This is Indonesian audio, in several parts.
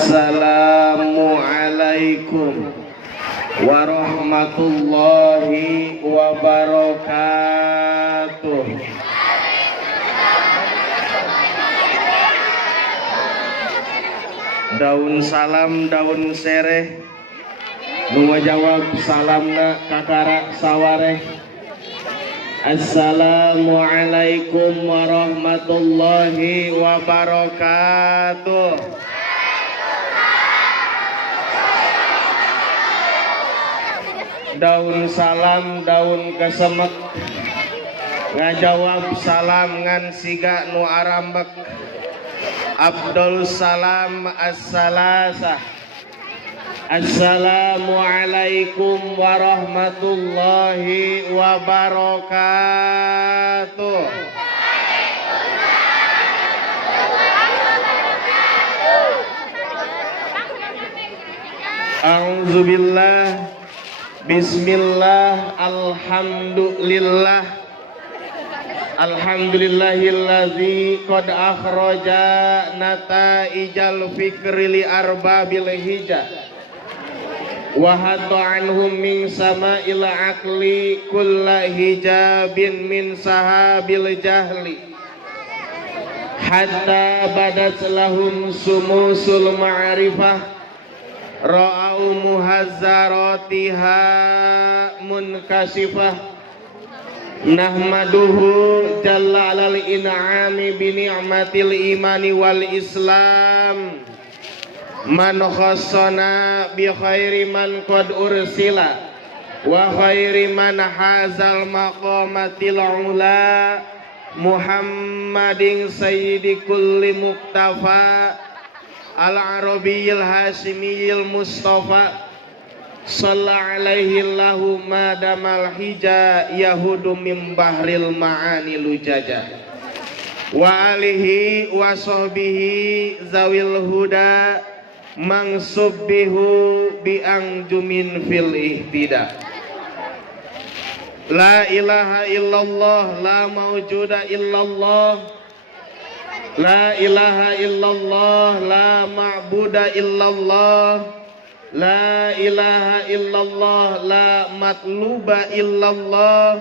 Assalamualaikum warahmatullahi wabarakatuh. Daun salam daun sereh nu ngajawab salamna kakara sawareh. Assalamualaikum warahmatullahi wabarakatuh. Daun salam daun kesemek ngajawab salam ngan siga nu arambek. Abdul salam as-salasah. Assalamualaikum warahmatullahi wabarakatuh. A'udzubillah. Bismillah. Alhamdulillah. Alhamdulillahilladzi qad akhraja nataijal fikri li arbabil hijah wa hatta anhum min sama'il aqli kulla hijabin min sahabil jahli hatta badat lahum sumusul ma'rifah ra'au muhazzaratiha munkasifah. Nahmaduhu jalla alal in'ami bi ni'matil imani wal islam man khassana bi khairi man qad ursila wa khairi man hazal maqamatil ula Muhammadin sayyidi kulli muktafa al-arabiyyil hashimiyyil mustafa Shalla alaihi Allahu madamal hija yahudu min bahril ma'ani lujaja wa alihi wa sahbihi zawil huda mangsubbihu bi angjumin fil ihtida. La ilaha illallah la mawjuda illallah. La ilaha illallah la ma'buda illallah. La ilaha illallah la matluba illallah.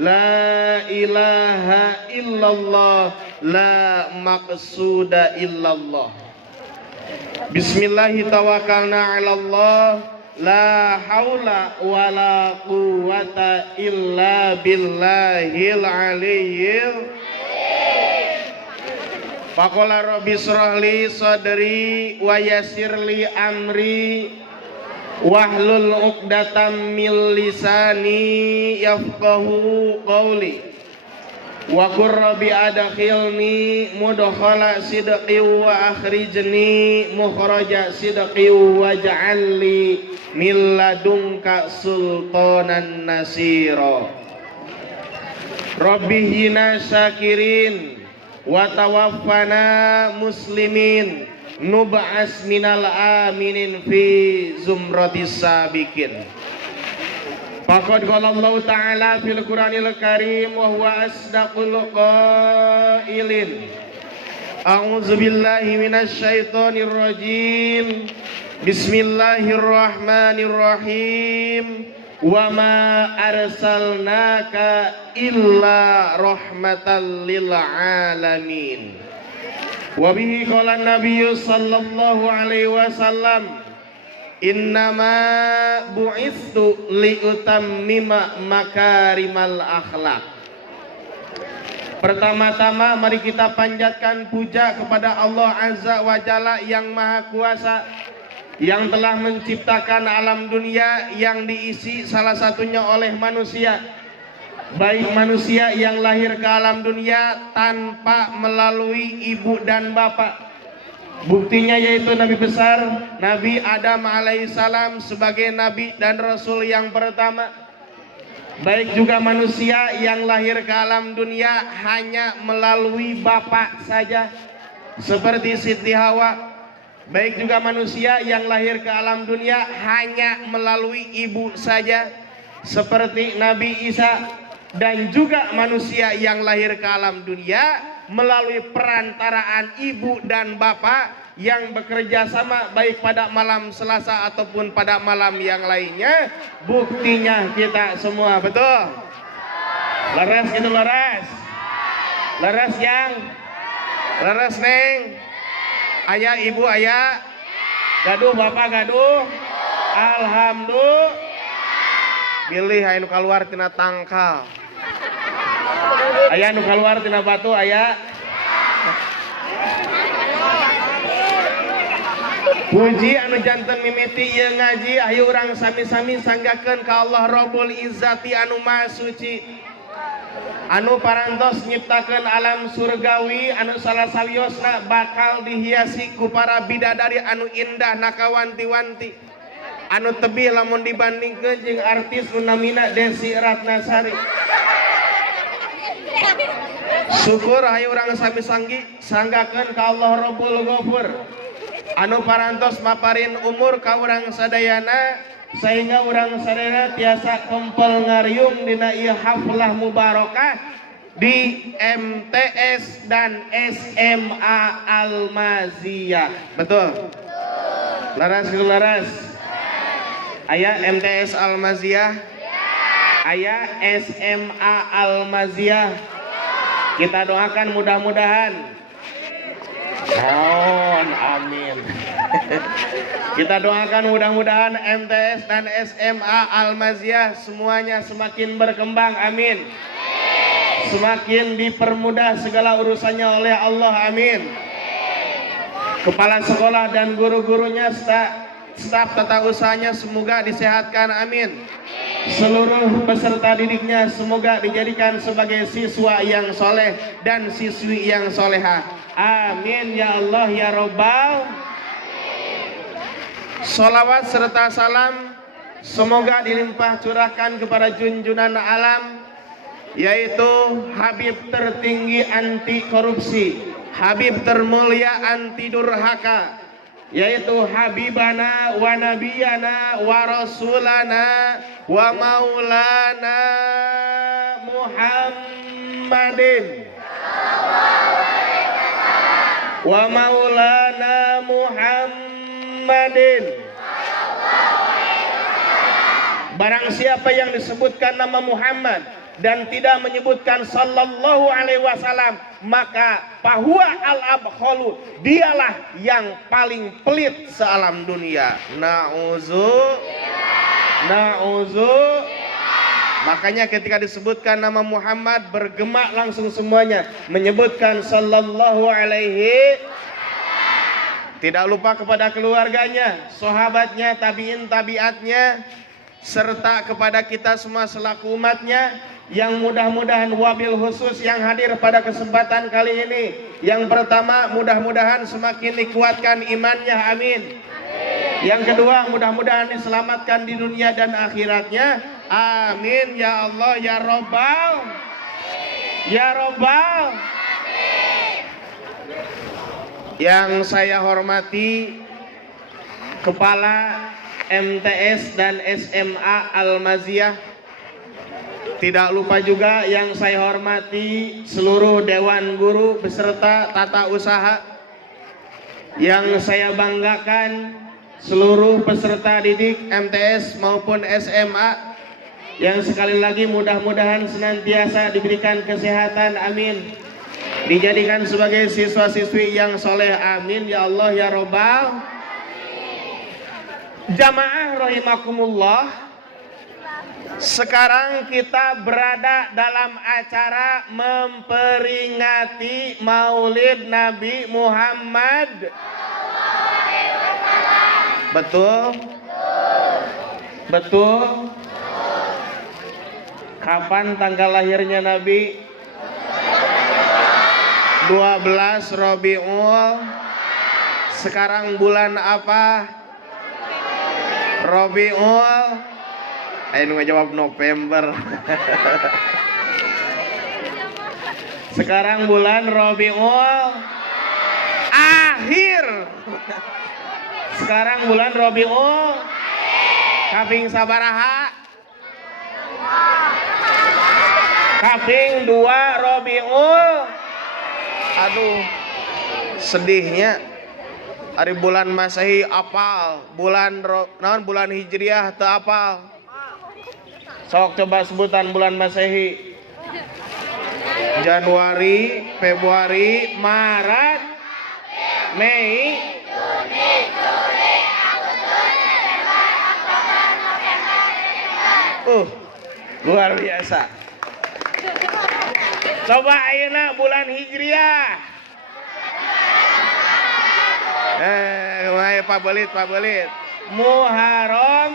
La ilaha illallah la maqsuda illallah. Bismillahi tawakkalna ala Allah. La haula wa la quwwata illa billahil aliyyil. Faqala rabbi shrahli sadri wa yassirli amri wahlul 'uqdatam min lisani yafqahu qawli wa qur rabbi adkhilni mudkhala sidqi wa akhrijni mukhraja sidqi waj'alni min ladunka sultanan nasira. Rabbi hina syakirin wa tawaffana muslimin nub'as minal aminin fi zumratis sabiqin. Faqad qala Allah ta'ala fil Qur'anil Karim wa huwa asdaqul qailin. A'udzu billahi minasy syaithanir rajim. Bismillahirrahmanirrahim. Wa ma arsalnaka illa rahmatan lil alamin. Wa bihi qala nabiyyu sallallahu alaihi wasallam innama bu'istu li utammima makarimal akhlak. Pertama-tama mari kita panjatkan puja kepada Allah Azza wa Jalla yang Maha Kuasa, yang telah menciptakan alam dunia yang diisi salah satunya oleh manusia. Baik manusia yang lahir ke alam dunia tanpa melalui ibu dan bapak. Buktinya yaitu Nabi besar Nabi Adam alaihissalam sebagai Nabi dan Rasul yang pertama. Baik juga manusia yang lahir ke alam dunia hanya melalui bapak saja seperti Siti Hawa. Baik juga manusia yang lahir ke alam dunia hanya melalui ibu saja seperti Nabi Isa. Dan juga manusia yang lahir ke alam dunia melalui perantaraan ibu dan bapak yang bekerja sama baik pada malam Selasa ataupun pada malam yang lainnya, buktinya kita semua, betul? Leres gitu, leres? Leres yang? Leres neng? Ayah ibu ayah? Gaduh bapak gaduh? Alhamdulillah. Pilih aya nu kaluar tina tangkal. Aya nu kaluar tina batu aya. Puji anu janten mimiti ieu ngaji ayo urang sami-sami sanggakeun ka Allah Rabbul Izzati anu Maha Suci. Anu parantos nyiptakeun alam surgawi anu salah sawiosna bakal dihiasi ku para bidadari anu indah nakawanti-wanti. Anu tebih lamun dibandingkeun jeung artis nu namina Desi Ratnasari. Syukur hayu urang sami-sami sanggakeun ka Allah Rabbul Ghafur anu parantos maparin umur ka urang sadayana sehingga urang sadayana tiasa kempel ngariung dina ieu haflah mubarakah di MTS dan SMA Al-Maziyah. Betul? Laras gitu laras. Aya MTS Al-Maziyah, aya SMA Al-Maziyah. Kita doakan mudah-mudahan. Amin. Kita doakan mudah-mudahan MTS dan SMA Al-Maziyah semuanya semakin berkembang. Amin. Semakin dipermudah segala urusannya oleh Allah. Amin. Kepala sekolah dan guru-gurunya, staf tata usahanya semoga disehatkan. Amin. Seluruh peserta didiknya semoga dijadikan sebagai siswa yang soleh dan siswi yang soleha. Amin ya Allah ya Rabbal. Sholawat serta salam semoga dilimpah curahkan kepada junjunan alam, yaitu Habib tertinggi anti korupsi, Habib termulia anti durhaka, yaitu Habibana wa Nabiyana wa Rasulana wa Maulana Muhammadin wa Maulana Muhammadin. Barang siapa yang disebutkan nama Muhammad dan tidak menyebutkan sallallahu alaihi wasallam, maka fahuwa al-abkhalu, dialah yang paling pelit sealam dunia. Na'uzu. Makanya ketika disebutkan nama Muhammad bergema langsung semuanya menyebutkan sallallahu alaihi. Tidak lupa kepada keluarganya, sahabatnya, tabiin tabiatnya, serta kepada kita semua selaku umatnya yang mudah-mudahan wabil khusus yang hadir pada kesempatan kali ini. Yang pertama, mudah-mudahan semakin dikuatkan imannya. Amin. Yang kedua, mudah-mudahan diselamatkan di dunia dan akhiratnya. Amin ya Allah ya Rabbal. Ya Rabbal. Yang saya hormati Kepala MTS dan SMA Al-Maziyah. Tidak lupa juga yang saya hormati seluruh Dewan Guru beserta tata usaha. Yang saya banggakan seluruh peserta didik MTS maupun SMA. Yang sekali lagi mudah-mudahan senantiasa diberikan kesehatan. Amin. Dijadikan sebagai siswa-siswi yang soleh. Amin ya Allah ya Rabbal. Jamaah rahimakumullah, sekarang kita berada dalam acara memperingati Maulid Nabi Muhammad. Betul? Betul? Kapan tanggal lahirnya Nabi? 12 Rabiul. Sekarang bulan apa? Rabiul. Ayo ngejawab November. Sekarang bulan Rabiul Akhir. Sekarang bulan Rabiul kaping sabaraha? Kaping 2 Rabiul. Aduh, sedihnya Ari bulan Masehi apal, bulan naon bulan Hijriah teu apal. Sok coba sebutan bulan Masehi. Januari, Februari, Maret, Mei, Juni, Juli, Agustus, September, Oktober, November, Desember. Luar biasa. Coba ayeuna bulan Hijriah. Pak Belit. Muharram.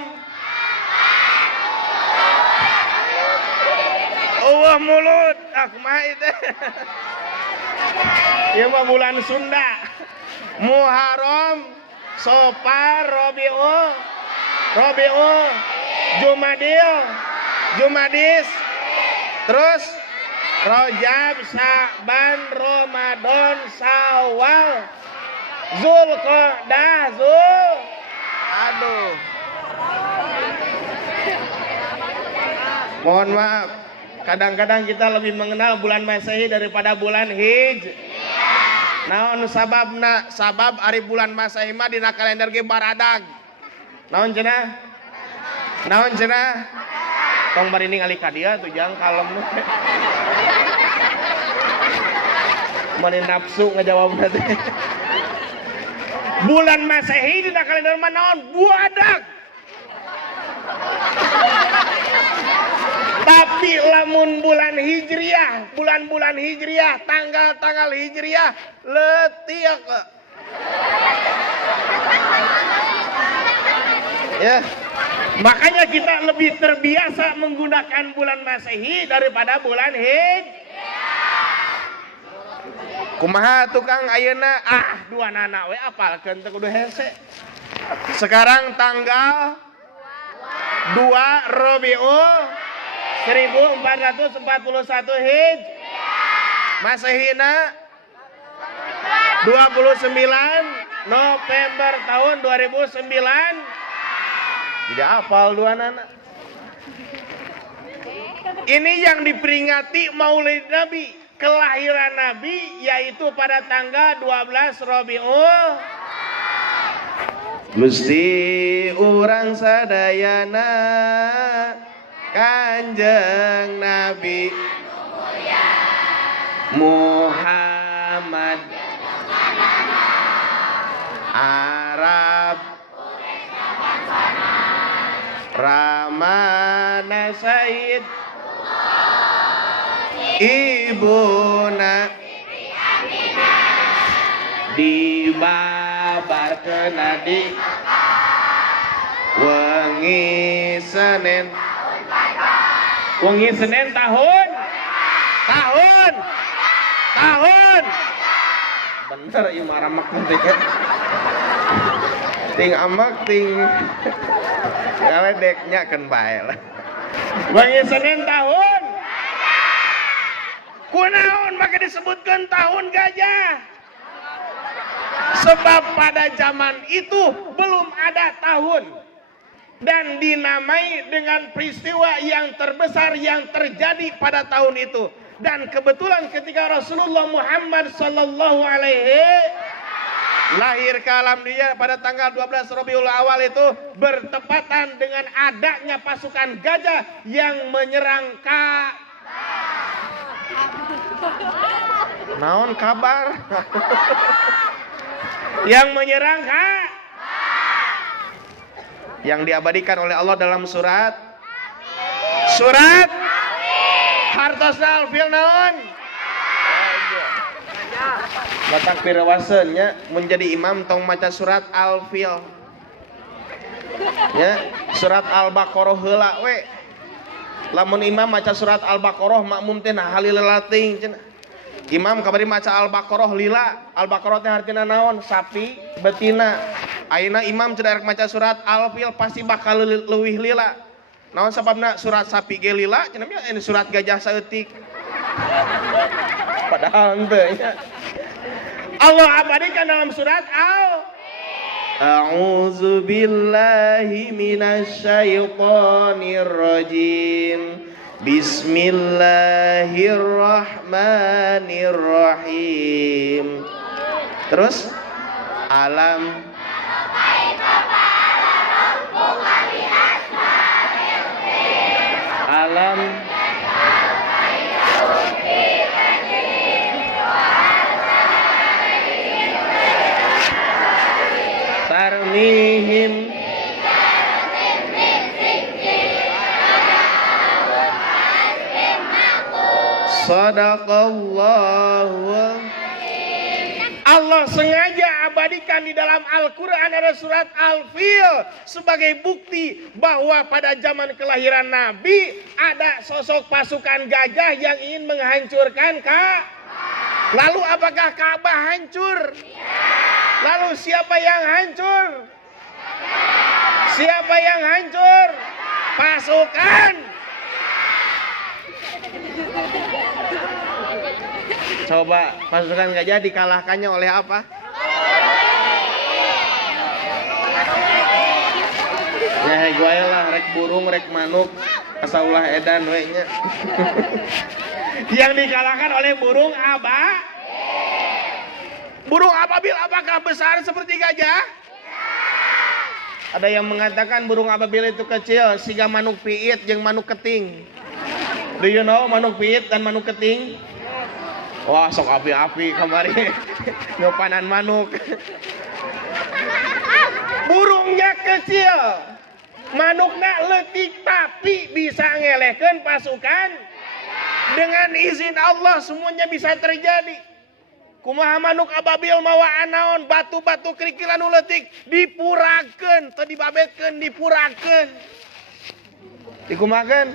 Mulut. Kumaha itu? Ieu mah bulan Sunda. Muharram, Safar, Rabiul, Jumadis, terus Rajab, Sa'ban, Ramadan, Syawal, Zulqa'dah, Mohon maaf, kadang-kadang kita lebih mengenal bulan Masehi daripada bulan Naon sababna? Sabab ari bulan Masehi mah dina kalender ge baradag. Naon cenah? Tong bari ningali ka dia tuh jang kalem. Mane nafsu ngajawabna teh. Bulan Masehi dina kalender mah naon? Buadag. Tapi lamun bulan Hijriah, bulan-bulan Hijriah, tanggal-tanggal Hijriah leutik. Ya. Makanya kita lebih terbiasa menggunakan bulan Masehi daripada bulan Kumaha tukang ayeuna dua nana we apalkeun teh kudu hese. Sekarang tanggal 2 Rabiul 1441 Masehina 29 November tahun 2009. Tidak hafal dua anak. Ini yang diperingati Maulid Nabi, kelahiran Nabi, yaitu pada tanggal 12 Rabiul. Gusti urang sadayana Kanjeng Nabi Muhammad Arab Ramana Said Ibuna dibabarkeun di wengi Senin tahun bener ieu mah ramak teh ting amak ting galedeknya keun bae lah wengi Senin tahun kunaon maka disebutkan tahun gajah sebab pada zaman itu belum ada tahun dan dinamai dengan peristiwa yang terbesar yang terjadi pada tahun itu. Dan kebetulan ketika Rasulullah Muhammad sallallahu alaihi lahir ke alam dunia pada tanggal 12 Rabiul Awal itu bertepatan dengan adanya pasukan gajah yang menyerang naon kabar yang menyerang yang diabadikan oleh Allah dalam surat hartosna alfil naon batak pirawaseunnya menjadi imam tong maca surat alfil ya surat al-baqarah heula we lamun imam maca surat al-baqarah makmum teh nah halilalating cenah imam kabari maca al-baqarah lila al-baqarah teh artina naon sapi betina ayeuna imam cedak maca surat al-fil pasti bakal leuwih lila naon sababna surat sapi ge lila cenah ini surat gajah saeutik padahal henteu nya Allah abadikan dalam surat A'udzu billahi minasy syaithanir rajim Bismillahirrahmanirrahim. Terus Alam. Alam. Tarmihim. Sadaqallahu. Allah sengaja abadikan di dalam Al-Quran ada surat Al-Fil sebagai bukti bahwa pada zaman kelahiran Nabi ada sosok pasukan gajah yang ingin menghancurkan Ka'bah. Lalu apakah Ka'bah hancur? Lalu siapa yang hancur? Siapa yang hancur? Pasukan. Coba pasukan gajah dikalahkannya oleh apa? Ya gue lah rek burung rek manuk asaulah edan we nya. Yang dikalahkan oleh burung apa? Burung ababil apakah besar seperti gajah? Ada yang mengatakan burung ababil itu kecil sehingga manuk piit jeung manuk keting. Do you know manuk piit dan manuk keting? Wah sok api-api kemarin ngepanan manuk. Burungnya kecil, manuknya leutik tapi bisa ngelehkeun pasukan. Dengan izin Allah semuanya bisa terjadi. Kumaha manuk ababil mawa anaon batu-batu kerikil anu leutik dipurakeun teu dibabetkeun dipurakeun. Dikumakeun?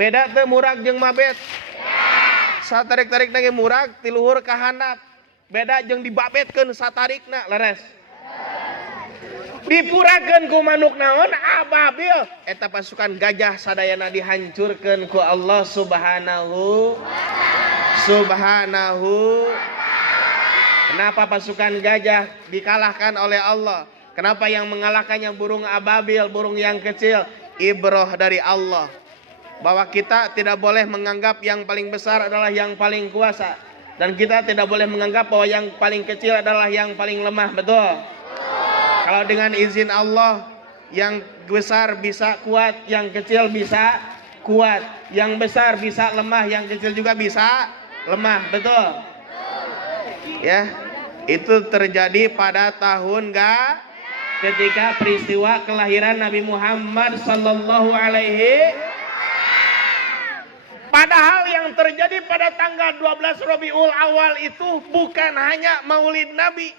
Beda teu murag jeung mabet. Satarik-tarik nage murag ti luhur ka handap. Beda jeung dibabetkeun satarikna leres. Dipurakeun ku manuk naon ababil eta pasukan gajah sadayana dihancurkeun ku Allah Subhanahu. Kenapa pasukan gajah dikalahkan oleh Allah? Kenapa yang mengalahkannya burung ababil, burung yang kecil? Ibrah dari Allah. Bahwa kita tidak boleh menganggap yang paling besar adalah yang paling kuasa. Dan kita tidak boleh menganggap bahwa yang paling kecil adalah yang paling lemah. Betul? Kalau dengan izin Allah, yang besar bisa kuat, yang kecil bisa kuat. Yang besar bisa lemah, yang kecil juga bisa lemah. Betul? Ya, itu terjadi pada tahun ketika peristiwa kelahiran Nabi Muhammad sallallahu alaihi. Padahal yang terjadi pada tanggal 12 Rabiul Awal itu bukan hanya Maulid Nabi.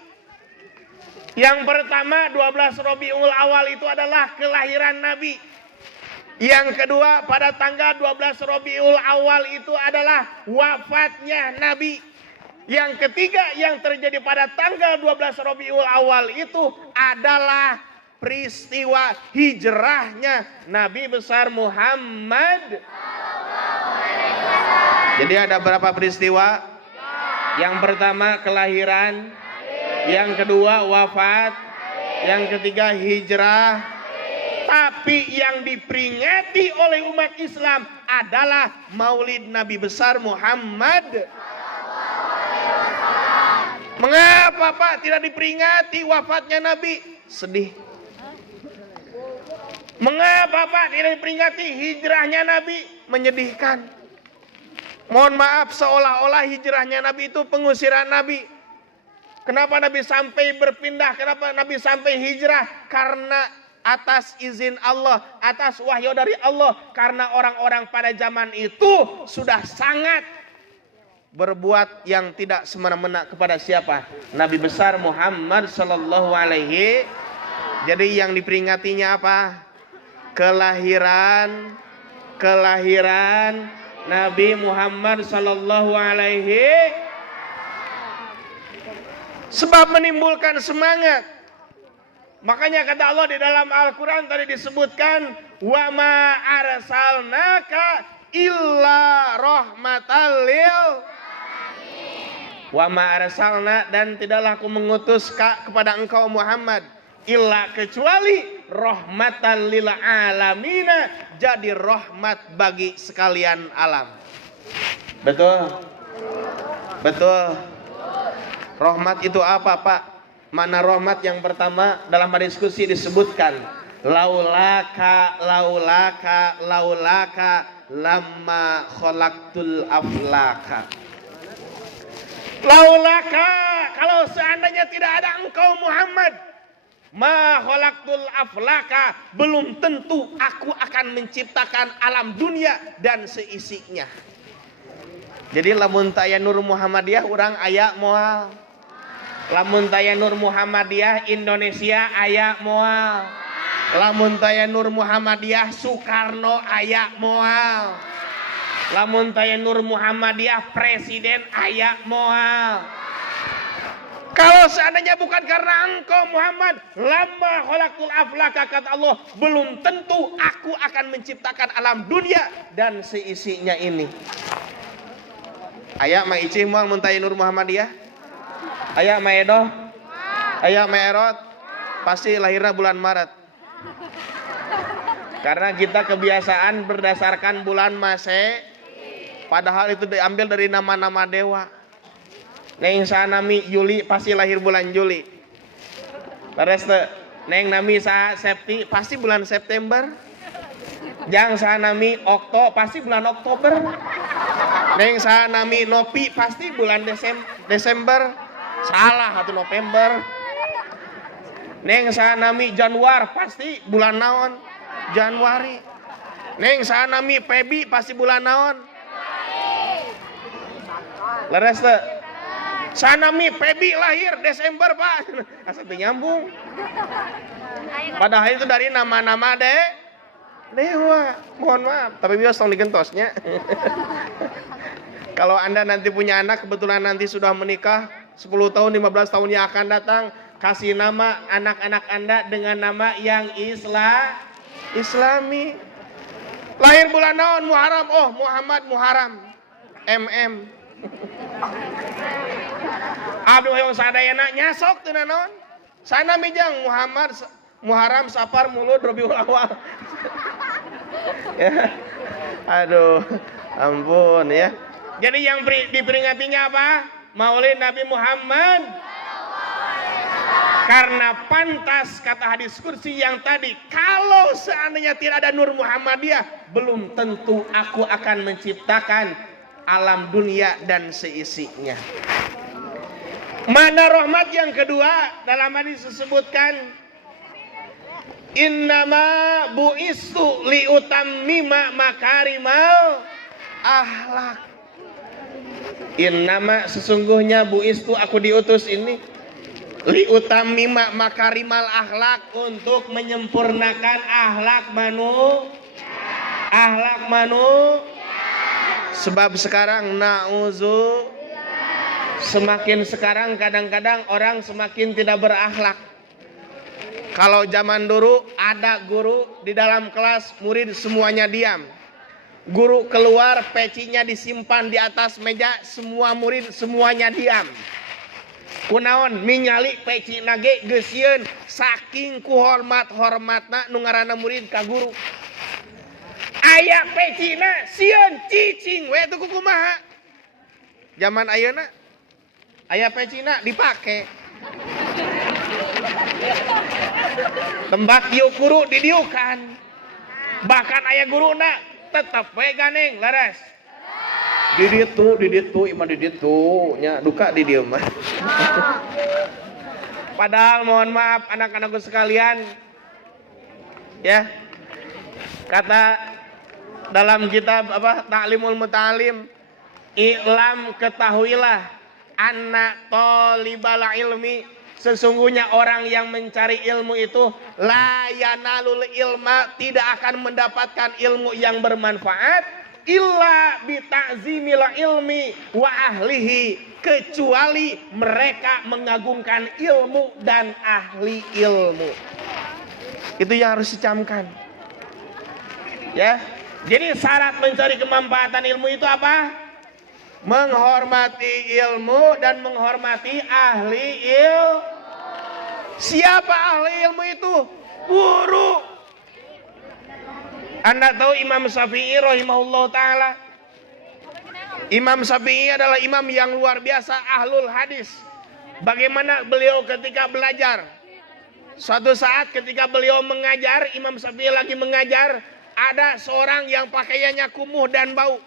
Yang pertama 12 Rabiul Awal itu adalah kelahiran Nabi. Yang kedua pada tanggal 12 Rabiul Awal itu adalah wafatnya Nabi. Yang ketiga yang terjadi pada tanggal 12 Rabiul Awal itu adalah peristiwa hijrahnya Nabi besar Muhammad. Jadi ada berapa peristiwa? Yang pertama kelahiran, yang kedua wafat, yang ketiga hijrah. Tapi yang diperingati oleh umat Islam adalah Maulid Nabi besar Muhammad. Mengapa Pak tidak diperingati wafatnya Nabi? Sedih. Mengapa Pak tidak diperingati hijrahnya Nabi? Menyedihkan. Mohon maaf, seolah-olah hijrahnya Nabi itu pengusiran Nabi. Kenapa Nabi sampai berpindah? Kenapa Nabi sampai hijrah? Karena atas izin Allah, atas wahyu dari Allah. Karena orang-orang pada zaman itu sudah sangat berbuat yang tidak semena-mena kepada siapa? Nabi besar Muhammad sallallahu alaihi. Jadi yang diperingatinya apa? Kelahiran Nabi Muhammad sallallahu alaihi, sebab menimbulkan semangat. Makanya kata Allah di dalam Al-Quran tadi disebutkan, wa ma arsalnaka illa rahmatan lil alamin. Wa ma arsalna, dan tidaklah aku mengutus kepada engkau Muhammad illa kecuali rahmatan lil alamina, jadi rahmat bagi sekalian alam. Betul? Betul. Rahmat itu apa, Pak? Mana rahmat yang pertama dalam diskusi disebutkan laulaka lamma khalaqtul aflaka. Laulaka, kalau seandainya tidak ada engkau Muhammad, ma khalaqtul aflaka, belum tentu aku akan menciptakan alam dunia dan seisinya. Jadi lamun taya Nur Muhammadiyah urang aya moal. Lamun taya Nur Muhammadiyah Indonesia aya moal. Lamun taya Nur Muhammadiyah Soekarno aya moal. Lamun taya Nur Muhammadiyah presiden aya moal. Kalau seandainya bukan karena engkau Muhammad, lamma khalaqtul aflaka, kata Allah, belum tentu aku akan menciptakan alam dunia dan seisinya ini. Aya ma Ici moal mun taya Nur Muhammadiyah? Aya ma Edoh? Aya ma Erot? Pasti lahirnya bulan Maret. Karena kita kebiasaan berdasarkan bulan Masehi, padahal itu diambil dari nama-nama dewa. Neng sanami Juli pasti lahir bulan Juli. Terus neng nami sa Septi pasti bulan September. Jang sanami Okto pasti bulan Oktober. Neng sanami Nopi pasti bulan Desember. Salah atau November. Neng sanami Januar pasti bulan naon? Januari. Neng sanami Febi pasti bulan naon? Leres teh. Sanami Febi lahir Desember, Pak. Asal nyambung. Padahal itu dari nama-nama dewa. Mohon maaf, tapi biasa tong digentosnya. Kalau Anda nanti punya anak, kebetulan nanti sudah menikah 10 tahun, 15 tahun yang akan datang, kasih nama anak-anak Anda dengan nama yang Islami. Lahir bulan naon? Muharram. Oh, Muhammad Muharram. MM. Abdu hayang sadayana nyasok teu naon? Sana mijang Muhammad Muharram Safar Mulud Rabiul Awal. Ya. Aduh, ampun ya. Jadi yang diperingatinya apa? Maulid Nabi Muhammad. Karena pantas kata hadis kursi yang tadi, kalau seandainya tidak ada Nur Muhammadiyah, belum tentu aku akan menciptakan alam dunia dan seisinya. Mana rahmat yang kedua dalam hadis disebutkan, innama bu'istu liutammima makarimal akhlak. Innama sesungguhnya bu'istu aku diutus ini liutammima makarimal akhlak, untuk menyempurnakan akhlak manu. Sebab sekarang semakin sekarang kadang-kadang orang semakin tidak berakhlak. Kalau zaman dulu ada guru di dalam kelas, murid semuanya diam. Guru keluar, pecinya disimpan di atas meja, semua murid semuanya diam. Kunaon mingali peci nage geusieun saking kuhormat-hormatna nu ngaranna murid ka guru. Aya pecina sieun cicing we tuh kumaha. Zaman ayeuna aya pecina dipake. Tembak diuk guru didiukan. Bahkan aya guruna tetep we ganeng laras. Di ditu nya duka di dieu mah. Padahal mohon maaf anak-anakku sekalian, ya, kata dalam kitab Ta'limul Muta'alim, i'lam, ketahuilah, anna talibal ilmi, sesungguhnya orang yang mencari ilmu itu la yanalul ilma, tidak akan mendapatkan ilmu yang bermanfaat illa bita'zimil ilmi wa ahlihi, kecuali mereka mengagungkan ilmu dan ahli ilmu. Itu yang harus dicamkan. Ya. Jadi syarat mencari kemanfaatan ilmu itu apa? Menghormati ilmu dan menghormati ahli ilmu. Siapa ahli ilmu itu? Guru. Anda tahu Imam Syafi'i rahimahullah ta'ala? Imam Syafi'i adalah imam yang luar biasa, ahlul hadis. Bagaimana beliau ketika belajar? Suatu saat ketika beliau mengajar, Imam Syafi'i lagi mengajar, ada seorang yang pakaiannya kumuh dan bau.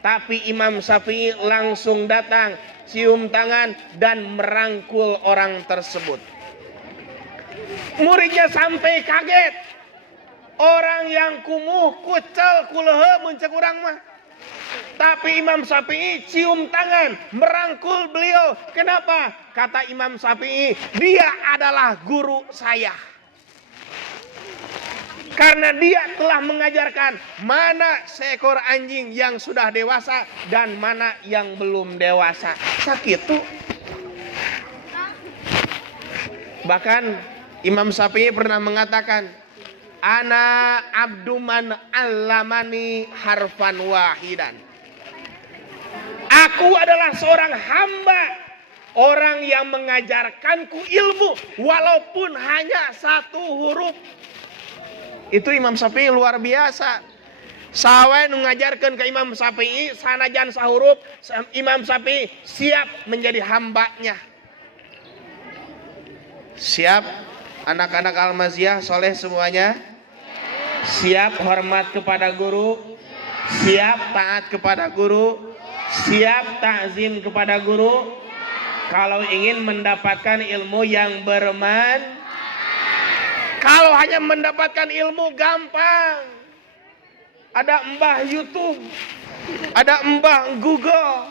Tapi Imam Syafi'i langsung datang, cium tangan dan merangkul orang tersebut. Muridnya sampai kaget. Orang yang kumuh, kucel, kulehe, muncul kurang mah. Tapi Imam Syafi'i cium tangan, merangkul beliau. Kenapa? Kata Imam Syafi'i, dia adalah guru saya. Karena dia telah mengajarkan mana seekor anjing yang sudah dewasa dan mana yang belum dewasa. Sakitu. Bahkan Imam Syafi'i pernah mengatakan, ana abduman allamani harfan wahidan. Aku adalah seorang hamba, orang yang mengajarkanku ilmu walaupun hanya satu huruf. Itu Imam Syafi'i luar biasa. Sawe mengajarkan ke Imam Syafi'i sanajan sahuruf, Imam Syafi'i siap menjadi hambanya. Siap anak-anak Al-Maziyah soleh semuanya? Siap hormat kepada guru, siap taat kepada guru, siap takzim kepada guru. Kalau ingin mendapatkan ilmu yang bermanfaat. Kalau hanya mendapatkan ilmu gampang. Ada mbah YouTube, ada mbah Google.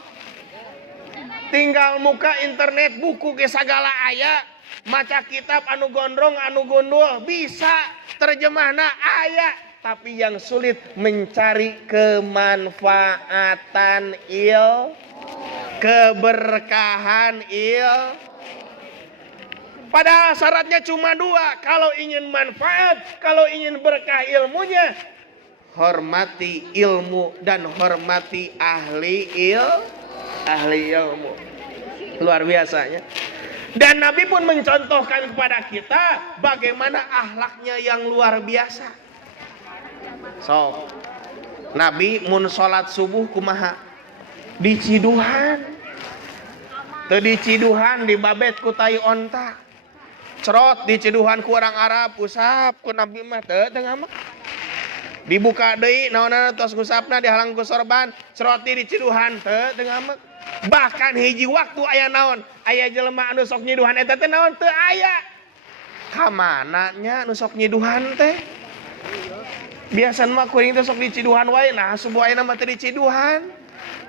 Tinggal muka internet, buku ke segala aya, maca kitab anu gondrong anu gundul bisa terjemahna aya, tapi yang sulit mencari kemanfaatan keberkahan Padahal syaratnya cuma dua. Kalau ingin manfaat, kalau ingin berkah ilmunya, hormati ilmu dan hormati ahli ilmu. Luar biasanya. Dan Nabi pun mencontohkan kepada kita bagaimana akhlaknya yang luar biasa. So, Nabi mun salat subuh kumaha? Di ciduhan. Teu di ciduhan di babet ku tai onta. Cerot di ciduhan ku orang Arab, usap ku Nabi mah teu ngama. Dibuka deui naonana tos ngusapna dihalang ku sorban, cerot di ciduhan teu ngama. Bahkan hiji waktu aya naon? Aya jelema anu sok nyiduhan eta teh naon teu aya. Ka mana nya anu sok nyiduhan teh? Biasan mah kuring teh sok di ciduhan wae, nah subuh ayeuna mah teu di ciduhan.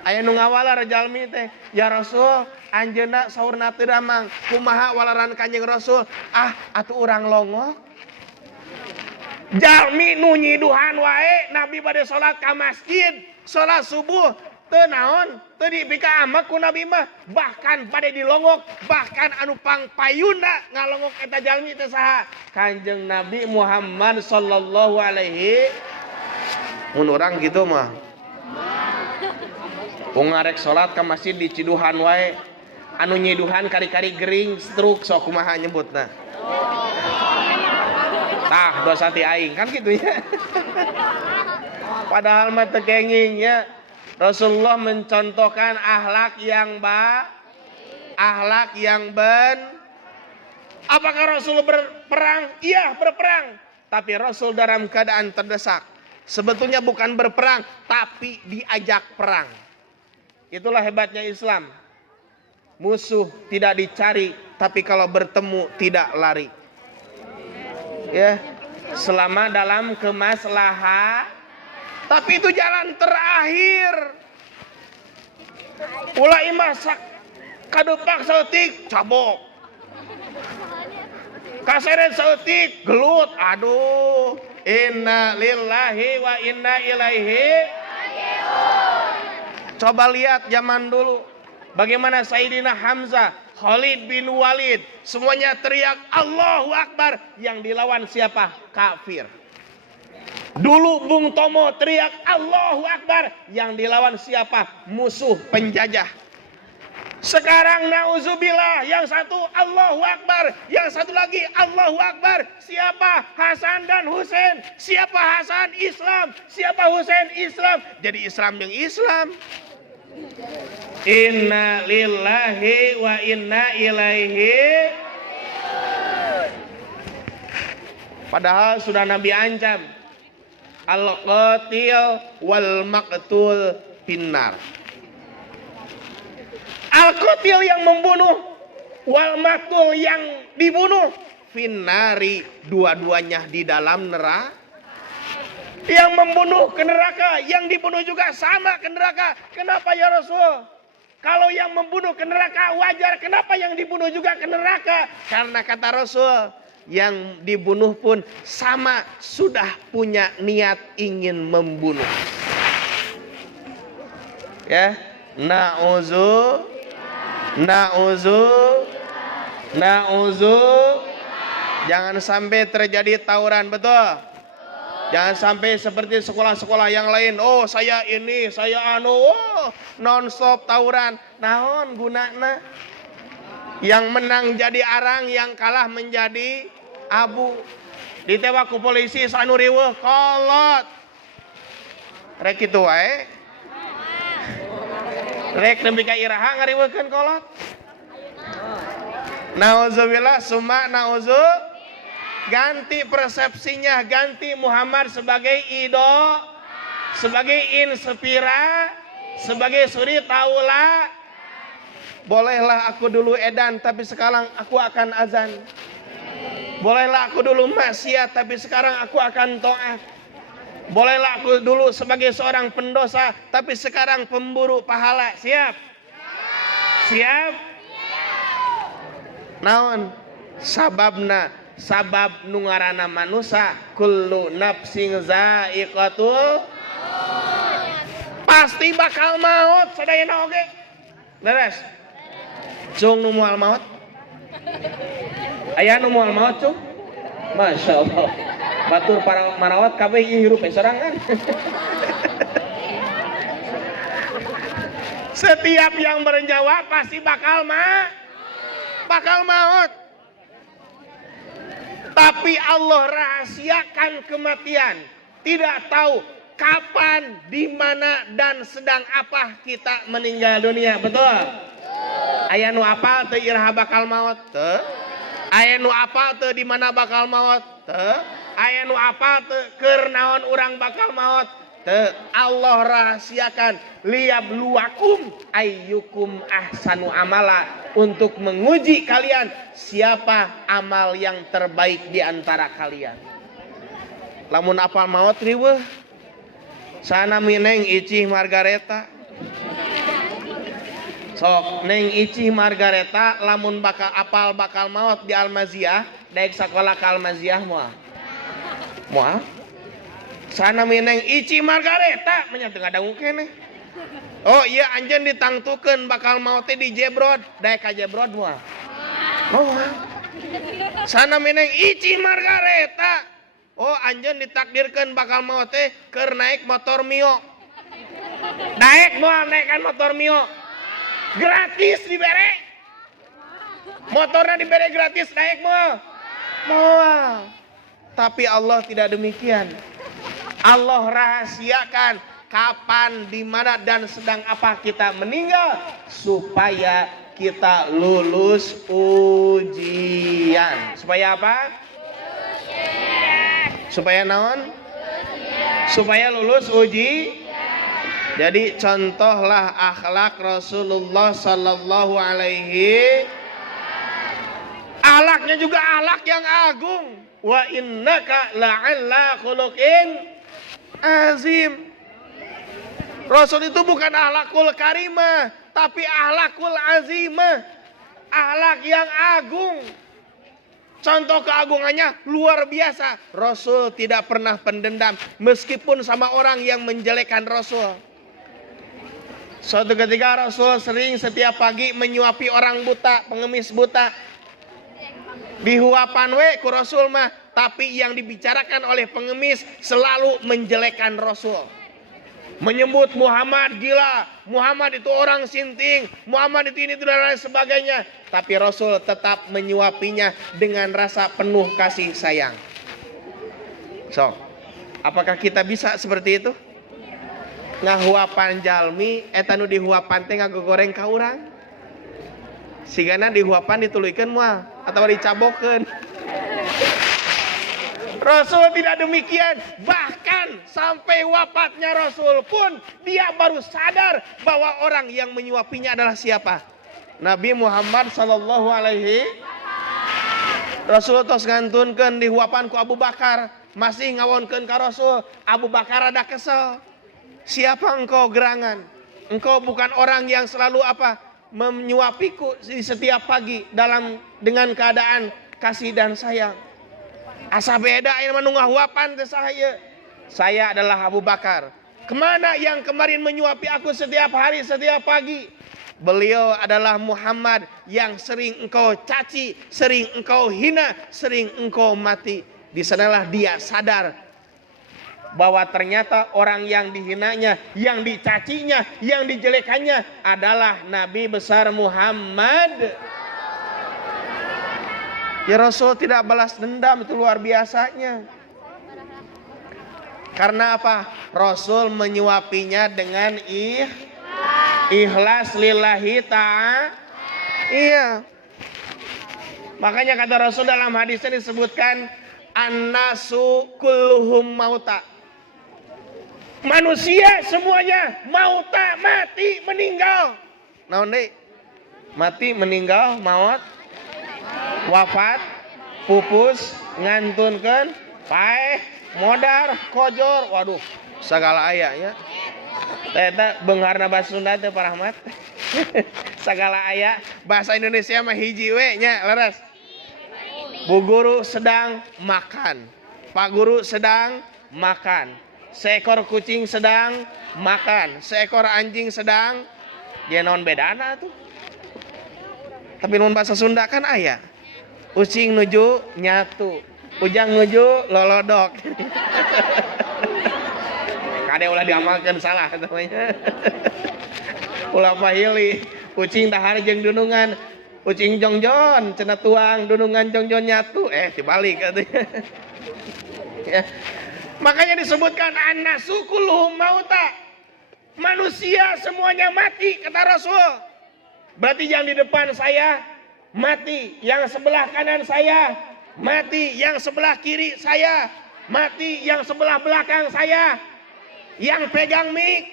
Aya nu ngawala jalmi teh, ya Rasul, anjeunna saurna teu damang, kumaha walaran Kanjeng Rasul? Ah, atuh urang longok. Jalmi nu nyiduhan wae, Nabi bade salat ka masjid, salat subuh teu naon, teu dipika amak ku Nabi mah, bahkan bade dilongok, bahkan anu pangpayuna ngalongok eta jalmi teh saha? Kanjeng Nabi Muhammad sallallahu alaihi. Mun urang kitu mah. Ngarek salat ka masjid di ciduhan wae, anu nyiduhan kari-kari gering stroke sok kumaha nyebutna. Tah dosa ti aing kan gitu ya. Padahal mah teu kenging ya. Rasulullah mencontohkan akhlak yang Apakah Rasul berperang? Iya, berperang. Tapi Rasul dalam keadaan terdesak. Sebetulnya bukan berperang, tapi diajak perang. Itulah hebatnya Islam. Musuh tidak dicari, tapi kalau bertemu tidak lari. Ya, selama dalam kemaslahan. Tapi itu jalan terakhir. Ulah masak kadupak seutik cabok. Kaseret seutik gelut. Aduh, inna lillahi wa inna ilaihi raji'un. Coba lihat zaman dulu bagaimana Sayyidina Hamzah, Khalid bin Walid, semuanya teriak Allahu Akbar, yang dilawan siapa? Kafir. Dulu Bung Tomo teriak Allahu Akbar, yang dilawan siapa? Musuh penjajah. Sekarang nauzubillah, yang satu Allahu Akbar, yang satu lagi Allahu Akbar. Siapa? Hasan dan Husain. Siapa Hasan? Islam. Siapa Husain? Islam. Jadi Islam yang Islam. Inna lillahi wa inna ilaihi. Padahal sudah Nabi ancam, al-qatil wal maqtul finnar. Al-qatil yang membunuh, wal maqtul yang dibunuh, finnari, dua-duanya di dalam neraka. Yang membunuh ke neraka, yang dibunuh juga sama ke neraka. Kenapa ya Rasul? Kalau yang membunuh ke neraka wajar, kenapa yang dibunuh juga ke neraka? Karena kata Rasul, yang dibunuh pun sama, sudah punya niat ingin membunuh. Ya, na'uzu. Jangan sampai terjadi tawuran, betul? Jangan sampai seperti sekolah-sekolah yang lain. Oh, saya ini, saya anu, non-stop tawuran. Naon gunana? Yang menang jadi arang, yang kalah menjadi abu. Ditewak ku polisi sanu riweuh kolot. Rek kitu wae. Rek nepi ka iraha ngariweukeun kolot. Nauzubillah summa nauzu. Ganti persepsinya, ganti Muhammad sebagai idol, sebagai inspira, sebagai suri taula. Bolehlah aku dulu edan, tapi sekarang aku akan azan. Bolehlah aku dulu maksiat, tapi sekarang aku akan taat. Bolehlah aku dulu sebagai seorang pendosa, tapi sekarang pemburu pahala. Siap? Siap? Naon? Sababna. Sabab nungarana manusia kullu nafsin za'iqatul, pasti bakal maut sadayana oge. Beres? Cung nu moal maut? Aya nu moal maut, cung? Masya Allah. Batur para marawat kabeh hirup sorangan. Setiap yang bernyawa pasti bakal maut. Tapi Allah rahasiakan kematian. Tidak tahu kapan, di mana, dan sedang apa kita meninggal dunia. Betul? Aya nu apal teu iraha bakal maut? Teu. Aya nu apal teu di mana bakal maut? Teu. Aya nu apal teu keur naon urang bakal maut? Teu. Allah rahasiakan liyabluwakum ayyukum ahsanu amala, untuk menguji kalian siapa amal yang terbaik di antara kalian. Lamun apal maut riweuh, sana mineng Icih Margareta. Sok neng Icih Margareta lamun bakal maut di Almaziah, daek sakola ka Almaziah moal. Sana mineng Icih Margareta nya teu ngadangu keneh. Oh iya anjeun ditangtukeun bakal maut teh di Jebrod, daek ka Jebrod moal. Oh. Sana mineng Icih Margareta. Oh anjeun ditakdirkeun bakal maut teh keur naik motor Mio. Daek moal naikkan motor Mio. Gratis dibere. Motornya dibere gratis, naik moal. Moal. Tapi Allah tidak demikian. Allah rahasiakan kapan, di mana, dan sedang apa kita meninggal supaya kita lulus ujian. Supaya apa? Supaya naon? Supaya lulus uji. Jadi contohlah akhlak Rasulullah sallallahu alaihi. Akhlaknya juga akhlak yang agung. Wa innaka la'alla khuluqin azim. Rasul itu bukan akhlakul karimah, tapi akhlakul azimah. Akhlak yang agung. Contoh keagungannya luar biasa. Rasul tidak pernah pendendam, meskipun sama orang yang menjelekkan Rasul. Suatu ketika Rasul sering setiap pagi menyuapi orang buta, pengemis buta. Dihuapan we ku Rasul mah, tapi yang dibicarakan oleh pengemis selalu menjelekkan Rasul. Menyebut Muhammad gila, Muhammad itu orang sinting, Muhammad itu ini dan lain sebagainya. Tapi Rasul tetap menyuapinya dengan rasa penuh kasih sayang. So, apakah kita bisa seperti itu? ngahuapan jalmi eta nu dihuapan teh ngagoreng ka urang. Sigana dihuapan dituluykeun moal atawa dicabokeun. Rasul tidak demikian, bahkan sampai wafatnya Rasul pun dia baru sadar bahwa orang yang menyuapinya adalah siapa? Nabi Muhammad sallallahu alaihi Rasul tos ngantunkeun dihuapan ku Abu Bakar, masih ngawonkeun ka Rasul. Abu Bakar ada kesel. Siapa engkau gerangan? Engkau bukan orang yang selalu menyuapiku di setiap pagi dengan keadaan kasih dan sayang. Asa beda ini mah nu ngahuapan teh saya. Saya adalah Abu Bakar. Kemana yang kemarin menyuapi aku setiap hari, setiap pagi? Beliau adalah Muhammad yang sering engkau caci, sering engkau hina, sering engkau mati. Di sanalah dia sadar bahwa ternyata orang yang dihinanya, yang dicacinya, yang dijelekannya adalah Nabi besar Muhammad. Ya Rasul tidak balas dendam, itu luar biasanya. Karena apa? Rasul menyuapinya dengan ikhlas lillahi ta'ala. Iya. Makanya kata Rasul dalam hadisnya disebutkan annasu kulluhum mauta. Manusia semuanya mauta, mati, meninggal. Naon deui? Mati, meninggal, maut, wafat, pupus, ngantunkeun, paeh, modar, kojor, waduh, segala aya ya. Eta beungharna bahasa Sunda teh Pak Rahmat. Segala aya, bahasa Indonesia mah hiji we nya, leres. Bu guru sedang makan, Pak guru sedang makan, seekor kucing sedang makan, seekor anjing sedang, ya non bedana tuh. Tapi non bahasa Sunda kan aya. Ucing nuju nyatu, ujang nuju lolodok. Kade ulah diamalkan salah namanya. Ulah pahili, ucing dahar jeung dunungan, ucing jongjon cenah tuang, dunungan jongjon nyatu, dibalik katanya. Ya. Makanya disebutkan annasu kulluhum mauta. Manusia semuanya mati kata Rasul. Berarti yang di depan saya mati, yang sebelah kanan saya mati, yang sebelah kiri saya mati, yang sebelah belakang saya, yang pegang mic,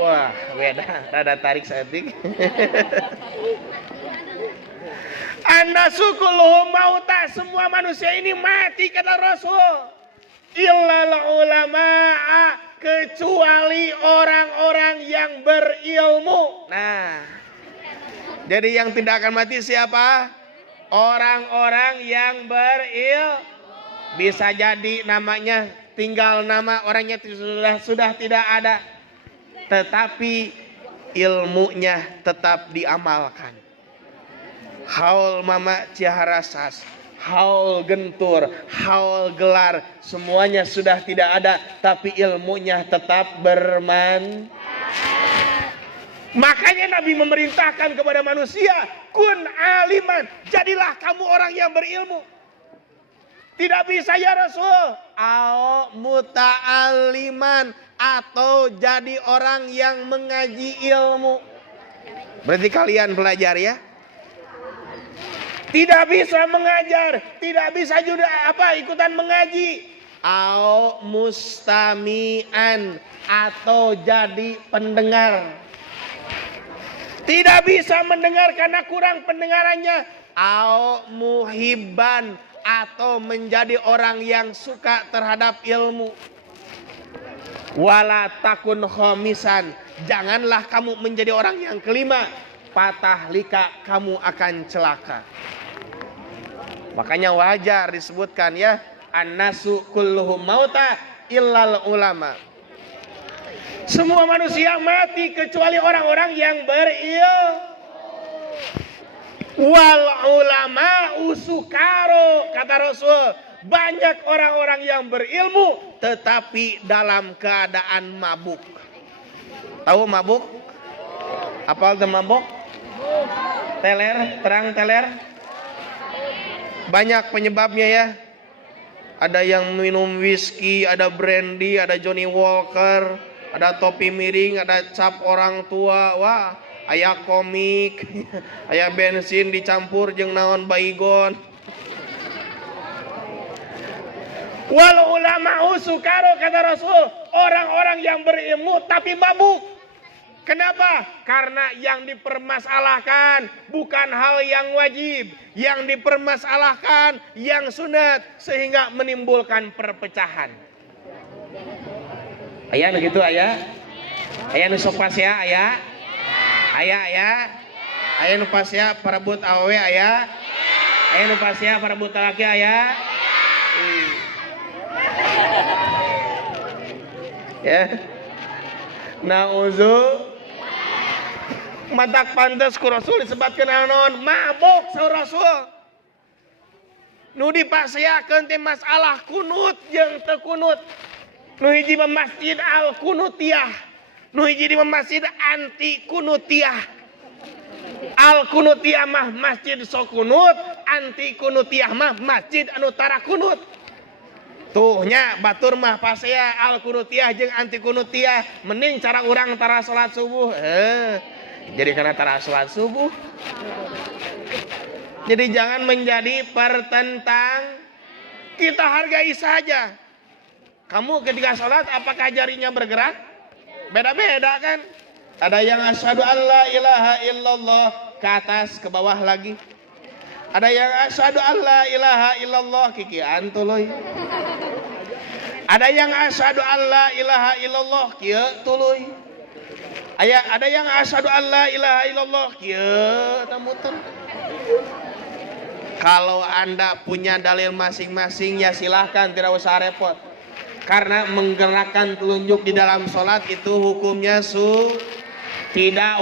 wah beda, rada tarik saeutik. Annasu kulluhum mauta, semua manusia ini mati kata Rasul. Illal ulama'a, kecuali orang-orang yang berilmu. Nah, jadi yang tidak akan mati siapa? Orang-orang yang berilmu. Bisa jadi namanya tinggal nama orangnya sudah tidak ada, tetapi ilmunya tetap diamalkan. Haul mama ciahara sas, haul gentur, haul gelar, semuanya sudah tidak ada, tapi ilmunya tetap bermanfaat. Makanya Nabi memerintahkan kepada manusia, kun aliman, jadilah kamu orang yang berilmu. Tidak bisa ya Rasul, au muta'alliman, atau jadi orang yang mengaji ilmu. Berarti kalian belajar ya. Tidak bisa mengajar, tidak bisa juga ikutan mengaji. Au mustami'an, atau jadi pendengar. Tidak bisa mendengar karena kurang pendengarannya. Au muhibban, atau menjadi orang yang suka terhadap ilmu. Wala takun khomisan, janganlah kamu menjadi orang yang kelima. Patahlika, kamu akan celaka. Makanya wajar disebutkan ya, annasu kulluhum mauta illal ulama. Semua manusia mati kecuali orang-orang yang berilmu. Wal ulama usukaro, kata Rasul, banyak orang-orang yang berilmu tetapi dalam keadaan mabuk. Tahu mabuk? Apal teh mabuk? Teler, terang teler. Banyak penyebabnya ya. Ada yang minum whisky, ada brandy, ada Johnny Walker, ada topi miring, ada cap orang tua, wah, aya komik, aya bensin dicampur jeung naon baygon. Wal ulama'u sukaro kata Rasul, orang-orang yang berilmu tapi mabuk. Kenapa? Karena yang dipermasalahkan bukan hal yang wajib, yang dipermasalahkan yang sunat sehingga menimbulkan perpecahan. Aya nu kitu aya? Aya nu sok pas ya aya? Aya. Aya nu pas ya parebut awewe aya? Aya nu pas ya parebut laki aya? Ya. Nauzu matak pantes ku Rasul disebutkeun naon mabok saur Rasul. Nu dipasyakeun teh masalah kunut jeung teu kunut. Nu hiji mah masjid al kunutiyah, nu hiji di masjid anti kunutiyah. Al kunutiyah mah masjid sok kunut, anti kunutiyah mah masjid anu tara kunut. Tuh nya batur mah pasea al kunutiyah jeung anti kunutiyah mending cara urang tara salat subuh. Jadi karena tara salat subuh. Jadi jangan menjadi pertentang. Kita hargai saja. Kamu ketika salat apakah jarinya bergerak? Beda-beda kan? Ada yang asyhadu alla ilaha illallah ke atas ke bawah lagi. Ada yang asyhadu alla ilaha illallah kikian tuluy. Ada yang asyhadu alla ilaha illallah kieu tuluy. Ada yang asyhadu alla ilaha illallah kieu tamuter. Kalau Anda punya dalil masing-masing ya silahkan, tidak usah repot. Karena menggerakkan telunjuk di dalam sholat itu hukumnya tidak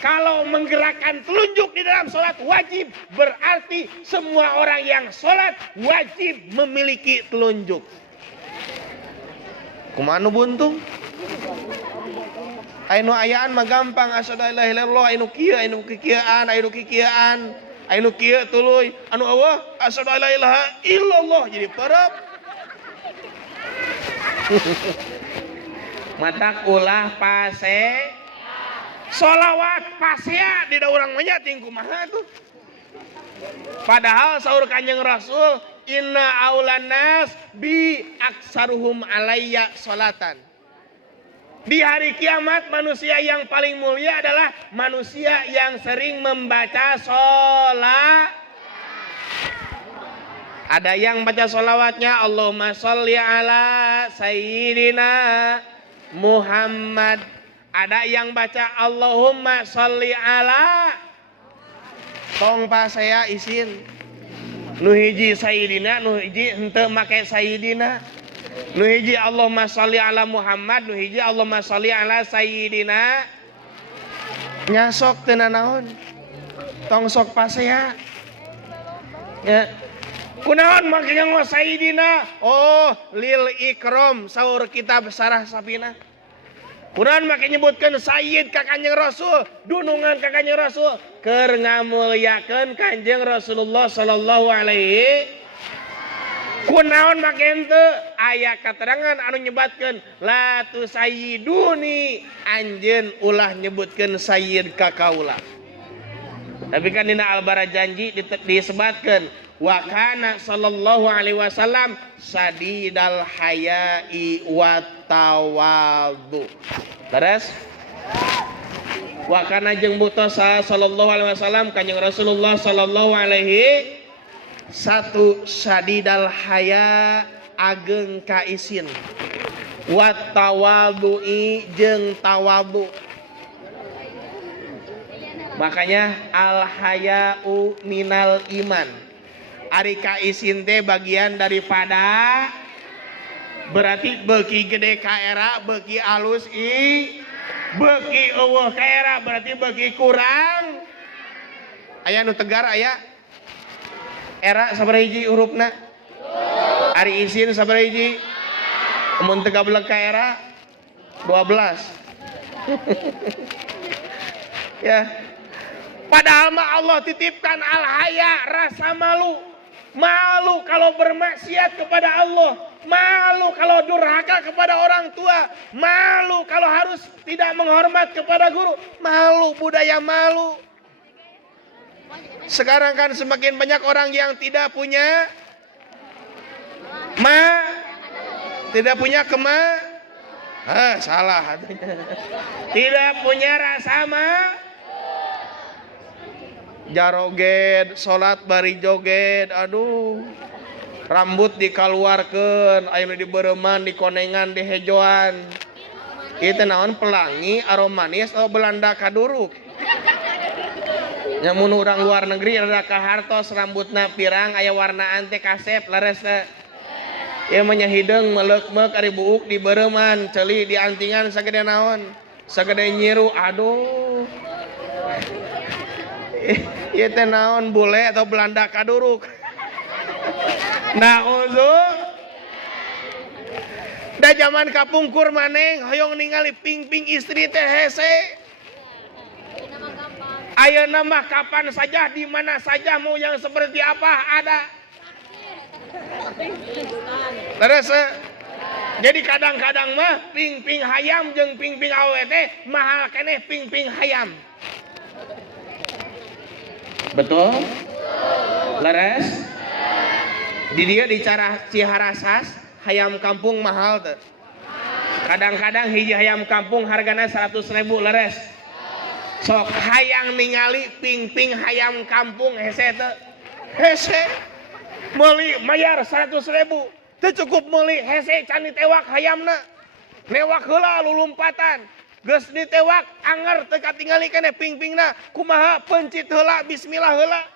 Kalau menggerakkan telunjuk di dalam sholat wajib, berarti semua orang yang sholat wajib memiliki telunjuk. Kumanu buntung? Ainu ayaan mah gampang, asyhadu an la ilaha illallah, ainu kieu, ainu kikieuan, ainu kikieuan, ainu kieu tuluy, anu eueuh asyhadu an la ilaha illallah jadi perep. Matak ulah pase sholawat pasea di da urang mah nya ting kumaha tuh. Padahal saur Kanjeng Rasul, inna aulan nas bi aksaruhum alayya sholatan. Di hari kiamat manusia yang paling mulia adalah manusia yang sering membaca sholat. Ada yang baca sholawatnya Allahumma sholli ala sayyidina Muhammad. Ada yang baca Allahumma sholli ala. Tong pa saya isin. Nu hiji sayyidina, nu hiji henteu make sayyidina. Nu hiji Allahumma sholli ala Muhammad, nu hiji Allahumma sholli ala sayyidina. Nyasok teu nanaon. Tong sok pa saya. Ya. Kunaon make nganggo sayyidina? Oh, lil ikram saur kitab Sarah Sapina. Quran make nyebutkan sayyid ka Kanjeng Rasul, dunungan ka Kanjeng Rasul, keur ngamulyakeun Kanjeng Rasulullah sallallahu alaihi. Kunaon make henteu? Aya katerangan anu nyebatkeun la tu sayyiduni, anjeun ulah nyebutkeun sayyid ka kaula. Tapi kan dina Al-Barajanji disebutkeun wa kana sallallahu alaihi wasallam sadidal haya'i wa tawadhu. Terus wa kana jeung butosa sallallahu alaihi wasallam Kanjeng Rasulullah sallallahu alaihi satu sadidal haya ageng ka isin wa tawadhu'i jeung tawadhu. Makanya al haya'u minal iman. Ari ka isin teh bagian daripada, berarti beuki gede ka era, beuki alus beuki eueuh ka era, berarti beuki kurang. Aya nu tegar aya. Era sabaraha hiji hurufna? Ari isin sabaraha hiji? Mun teu gablek ka era 12. Ya. Padahal mah Allah titipkan al-haya, rasa malu. Malu kalau bermaksiat kepada Allah. malu kalau durhaka kepada orang tua, malu kalau harus tidak menghormat kepada guru, malu, budaya malu. Sekarang kan semakin banyak orang yang tidak punya tidak punya salah. Tidak punya rasa jaroget, sholat bari joget, aduh. Rambut dikaluarkeun, aya nu dibereman, dikonengan, dihejoan. Itu naon pelangi, aromanis, Belanda kaduruk. Nyamun orang luar negeri rada kahartos rambutna pirang aya warnaan teh kasep leres teh. Ieu mah nya hideung meleuk-meuk ari buuk dibeureman, ceuli diantingan sagede naon? Sagede nyiru. Aduh. Ieu teh naon bule atau Belanda kaduruk. Nah, da zaman kapungkur maneh hoyong ningali ping-ping istri teh hese. Ayeuna mah kapan saja, di mana saja, mau yang seperti apa ada. Terus jadi kadang-kadang mah ping-ping hayam jeung ping-ping awewe teh mahal keneh ping-ping hayam. Betul? Leres? Di dia di cara Ciharasas hayam kampung mahal teh. Kadang-kadang hiji hayam kampung hargana 100.000 leres. Sok hayang ningali ping-ping hayam kampung hese teh. Hese meuli mayar 100.000. Teu cukup meuli hese can ditewak hayamna. Newak heula lulumpatan. Geus ditewak anger teu katingali keneh ping-pingna. Kumaha pencit heula bismillah heula.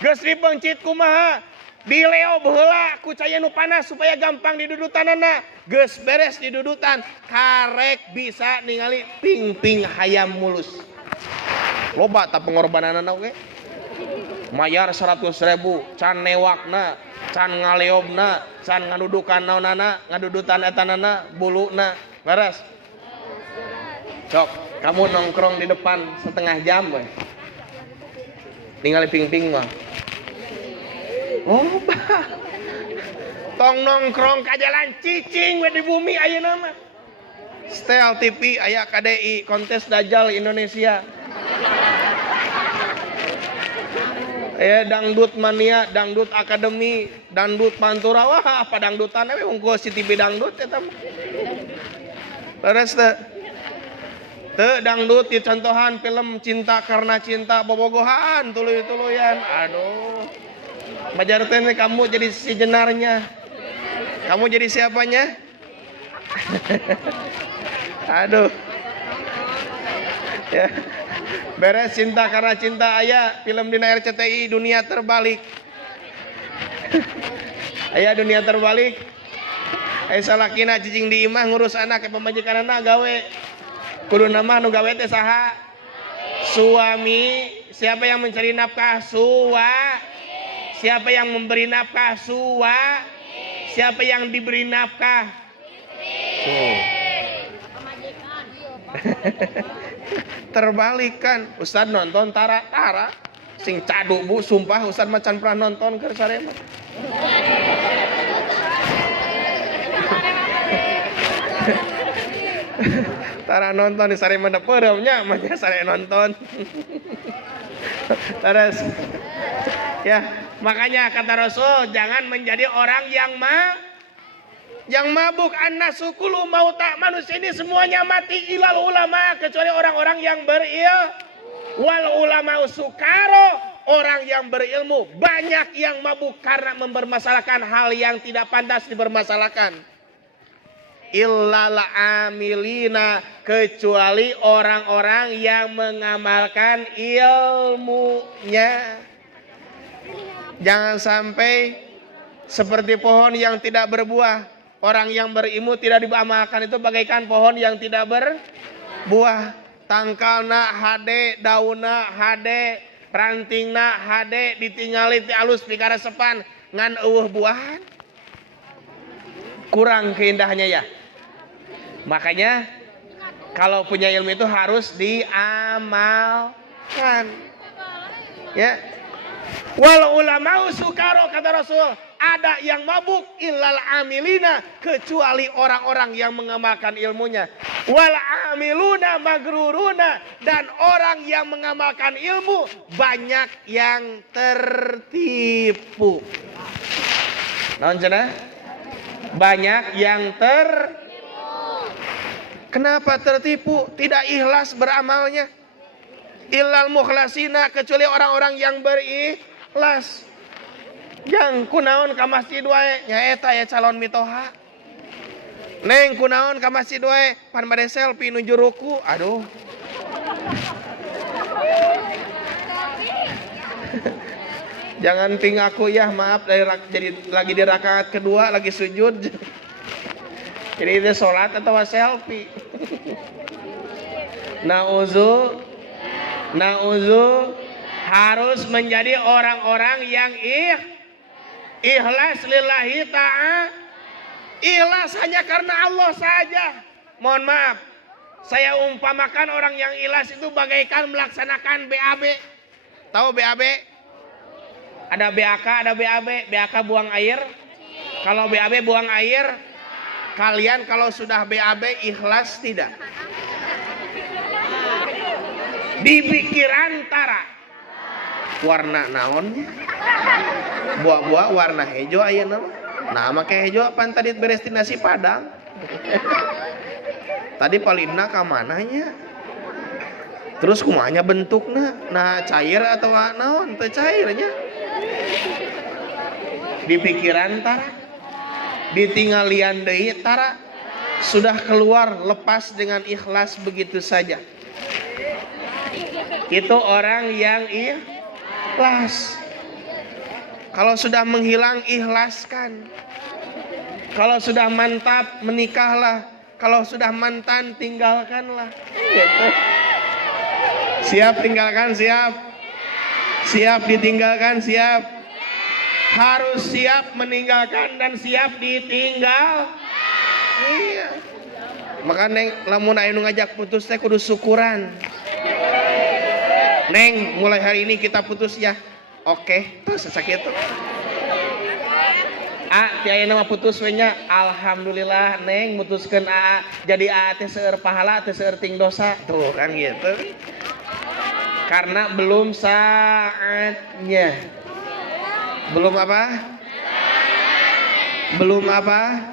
Geus dipencit kumaha dileob heula ku caya nu panas supaya gampang didudutanana. Geus beres didudutan karek bisa ningali ping-ping hayam mulus. Loba tak pengorbananana oge. Mayar 100.000, can newakna, can ngaleobna, can ngadudukan naonana, ngadudutan etanana, buluna, beres. Sok, kamu nongkrong di depan setengah jam we. Ningali ping-ping mah. Oh, tong nongkrong ka jalan cicing we di bumi ayeuna mah. Setel TV aya KDI kontes Dajjal Indonesia. Dangdut mania, dangdut akademi, dangdut pantura. Wah, apa dangdutan we unggul si TV dangdut eta mah. Leres teh. Teu dangdut dicontohan film Cinta Karena Cinta bobogohan tuluy-tuluyan. Aduh. Bajar teh kamu jadi si jenarnya. Kamu jadi siapanya? Aduh. Ya. Beres Cinta Karena Cinta aya film dina RCTI Dunia Terbalik. Aya Dunia Terbalik. Salakina cicing di imah ngurus anak ke pemajikanana gawe. Kudu nama nu gawe teh saha? Suami. Siapa yang mencari nafkah? Siapa yang memberi nafkah? Siapa yang diberi nafkah? Terbalik kan. Ustad nonton tara sing cadu bu sumpah Ustad macan pernah nonton keur sarema. Tara nonton di sarema da peureunya mah sare nonton. Terus ya, makanya kata Rasul jangan menjadi orang yang mabuk. An-nasukulu mauta, manusia ini semuanya mati ilal ulama kecuali orang-orang yang berilmu. Wal ulama sukaro, orang yang berilmu banyak yang mabuk karena mempermasalahkan hal yang tidak pantas dipermasalahkan. Illal amilina, kecuali orang-orang yang mengamalkan ilmunya. Jangan sampai seperti pohon yang tidak berbuah. Orang yang berilmu tidak diamalkan itu bagaikan pohon yang tidak berbuah. Tangkalna hade, daunna hade, rantingna hade, ditingali ti alus pikaresepan ngan eueuh buahan. Kurang keindahannya ya. Makanya kalau punya ilmu itu harus diamalkan. Ya. Wal ulama sukaro kata Rasul. ada yang mabuk illal amilina, kecuali orang-orang yang mengamalkan ilmunya. Wal amiluna magruruna, dan orang yang mengamalkan ilmu banyak yang tertipu. Naon cenah? Banyak yang Kenapa tertipu? Tidak ikhlas beramalnya. Illal mukhlasina, kecuali orang-orang yang berikhlas. Yang kunaon ka masjid wae nyaeta ya calon mitoha. Neng kunaon ka masjid wae pan bade selfie nuju ruku. Aduh. Jangan ping aku ya, maaf jadi lagi di rakaat kedua lagi sujud. Jadi itu salat atau selfie. Nauzu harus menjadi orang-orang yang ikhlas lillahi ta'ala. Ikhlas hanya karena Allah saja. Mohon maaf, saya umpamakan orang yang ikhlas itu bagaikan melaksanakan BAB. Tahu BAB? Ada BAK, ada BAB. BAK buang air. Kalau BAB buang air, kalian kalau sudah BAB ikhlas tidak? Di pikiran tara warna naonnya? Buah-buah warna hijau ayeuna mah. Nah, make hijau pan tadi beres ti nasi padang. Tadi palidna ka mananya? Terus kumanya bentukna? Nah, cair atau naon? Teu cairnya. Di pikiran tara. Ditinggalian deui tara. Sudah keluar lepas dengan ikhlas begitu saja. Itu orang yang ikhlas. Kalau sudah menghilang, ikhlaskan. Kalau sudah mantap, menikahlah. Kalau sudah mantan, tinggalkanlah. Gitu. Siap tinggalkan, siap. Siap ditinggalkan, siap. Harus siap meninggalkan dan siap ditinggal. Iya. Maka neng, lamun aya nu ngajak putus teh kudu syukuran. Neng, mulai hari ini kita putus ya. Oke, terus sakit tuh. Tiaya nama putus we nya. Alhamdulillah neng mutuskeun jadi teh seueur pahala teh seueur ting dosa. Tuh kan gitu. Karena belum saatnya. Belum apa? Belum apa?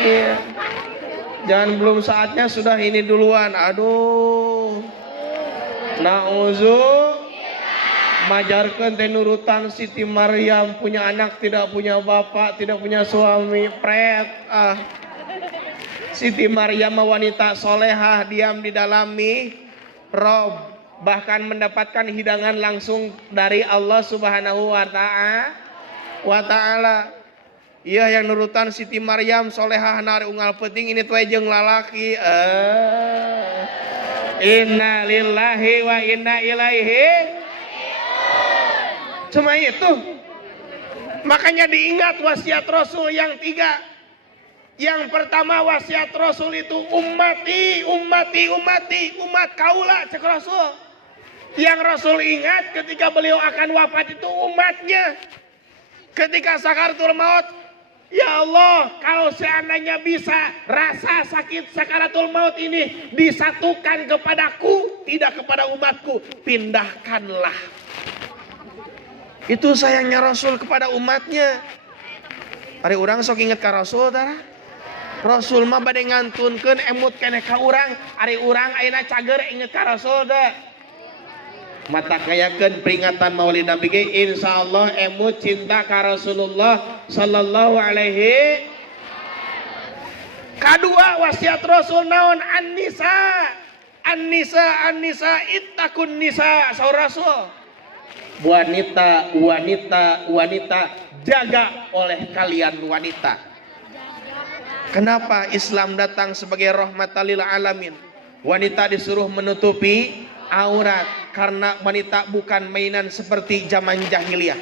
Iya. Jangan belum saatnya sudah ini duluan. Aduh. Nauzu majarkan teh nurutan Siti Maryam, punya anak tidak punya bapak, tidak punya suami, pret. Siti Maryam wanita solehah, diam di dalam mihrab, bahkan mendapatkan hidangan langsung dari Allah Subhanahu wa taala. Iya yang nurutan Siti Maryam solehah nari unggal penting ini tuh jeung lalaki. Inna lillahi wa inna ilaihi. Cuma itu. Makanya diingat wasiat Rasul yang 3. Yang pertama wasiat Rasul itu ummati, umat kaula cek Rasul. Yang Rasul ingat ketika beliau akan wafat itu umatnya. Ketika sakaratul maut, ya Allah, kalau seandainya bisa rasa sakit sakaratul maut ini disatukan kepadaku, tidak kepada umatku, pindahkanlah. Itu sayangnya Rasul kepada umatnya. Ari urang sok inget ka Rasul tara. Rasul mah bade ngantunkeun emut keneh ka urang, ari urang ayeuna cager inget ka Rasul teh. Mata kayakeun peringatan Maulid Nabi ge insyaallah emut cinta ka Rasulullah sallallahu alaihi. Kadua wasiat Rasul naon? An-nisa ittaqun nisa. Saur Rasul, wanita jaga oleh kalian wanita. Kenapa Islam datang sebagai rahmatan lil alamin? Wanita disuruh menutupi aurat karena wanita bukan mainan seperti zaman jahiliyah.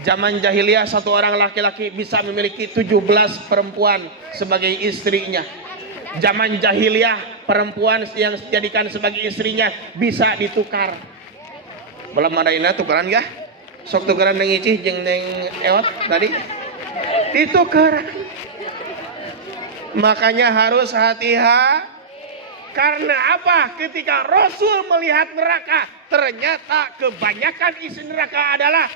Zaman jahiliyah satu orang laki-laki bisa memiliki 17 perempuan sebagai istrinya. Zaman jahiliyah perempuan yang dijadikan sebagai istrinya bisa ditukar. Belum ada ini tukaran ya? Sok tukeran neng Icih jeung neng Eot tadi. Ditukeran. Makanya harus hati-hati. Karena apa? Ketika Rasul melihat neraka, ternyata kebanyakan isi neraka adalah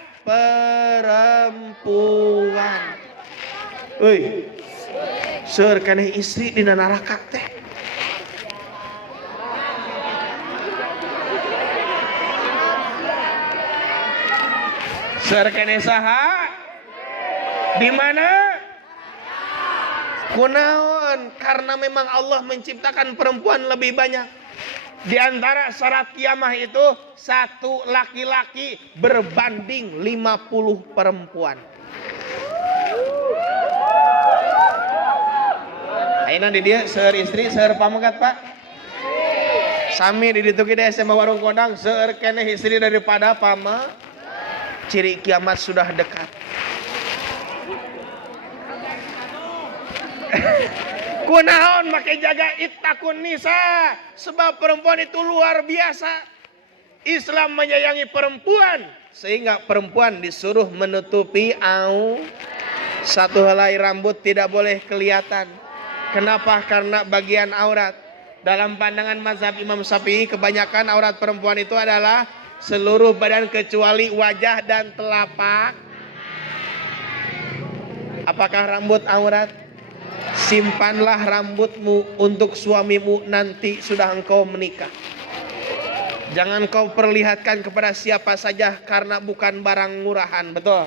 perempuan. Euy. Seur keneh istri dina neraka teh. Seur keneh saha? Di mana? Kunaon? Karena memang Allah menciptakan perempuan lebih banyak. Di antara syarat kiamah itu satu laki-laki berbanding 50 perempuan. Ayeuna di dia seueur istri seueur pamangkat Pak. Sami di ditu ge SMA Warung Kodang seueur keneh istri daripada pama. Ciri kiamat sudah dekat. Kunaon make jaga ittaqun nisa, sebab perempuan itu luar biasa. Islam menyayangi perempuan sehingga perempuan disuruh menutupi satu helai rambut tidak boleh kelihatan. Kenapa? Karena bagian aurat. Dalam pandangan mazhab Imam Syafi'i, kebanyakan aurat perempuan itu adalah seluruh badan kecuali wajah dan telapak. Apakah rambut aurat? Simpanlah rambutmu untuk suamimu nanti sudah engkau menikah. Jangan kau perlihatkan kepada siapa saja karena bukan barang murahan. Betul?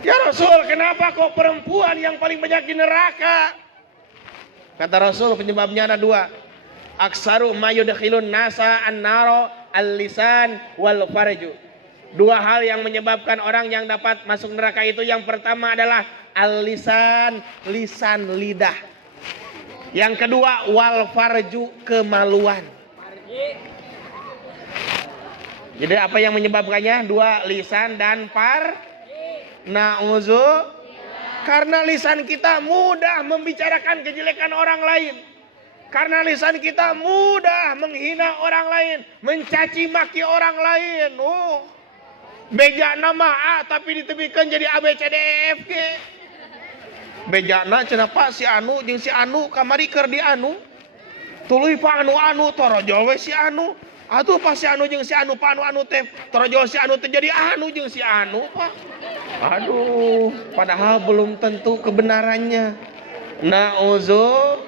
Ya Rasul, kenapa kok perempuan yang paling banyak di neraka? Kata Rasul, penyebabnya ada dua. Aksaru mayudkhilun nasa an-naro al-lisan wal farju. Dua hal yang menyebabkan orang yang dapat masuk neraka itu, yang pertama adalah al-lisan, lisan lidah. Yang kedua wal farju, kemaluan. Jadi apa yang menyebabkannya? Dua, lisan dan na'udzu. Karena lisan kita mudah membicarakan kejelekan orang lain. Karena lisan kita mudah menghina orang lain, mencaci maki orang lain. Beja nama A tapi ditebihkan jadi A B C D E F G. Bejana cenah Pak si Anu jeung si Anu kamari keur di Anu. Tuluy Pak anu torojo we si Anu. Atuh pas si Anu jeung si Anu Pak anu teh torojo si Anu teh jadi Anu jeung si Anu Pak. Aduh, padahal belum tentu kebenarannya. Na'udzu,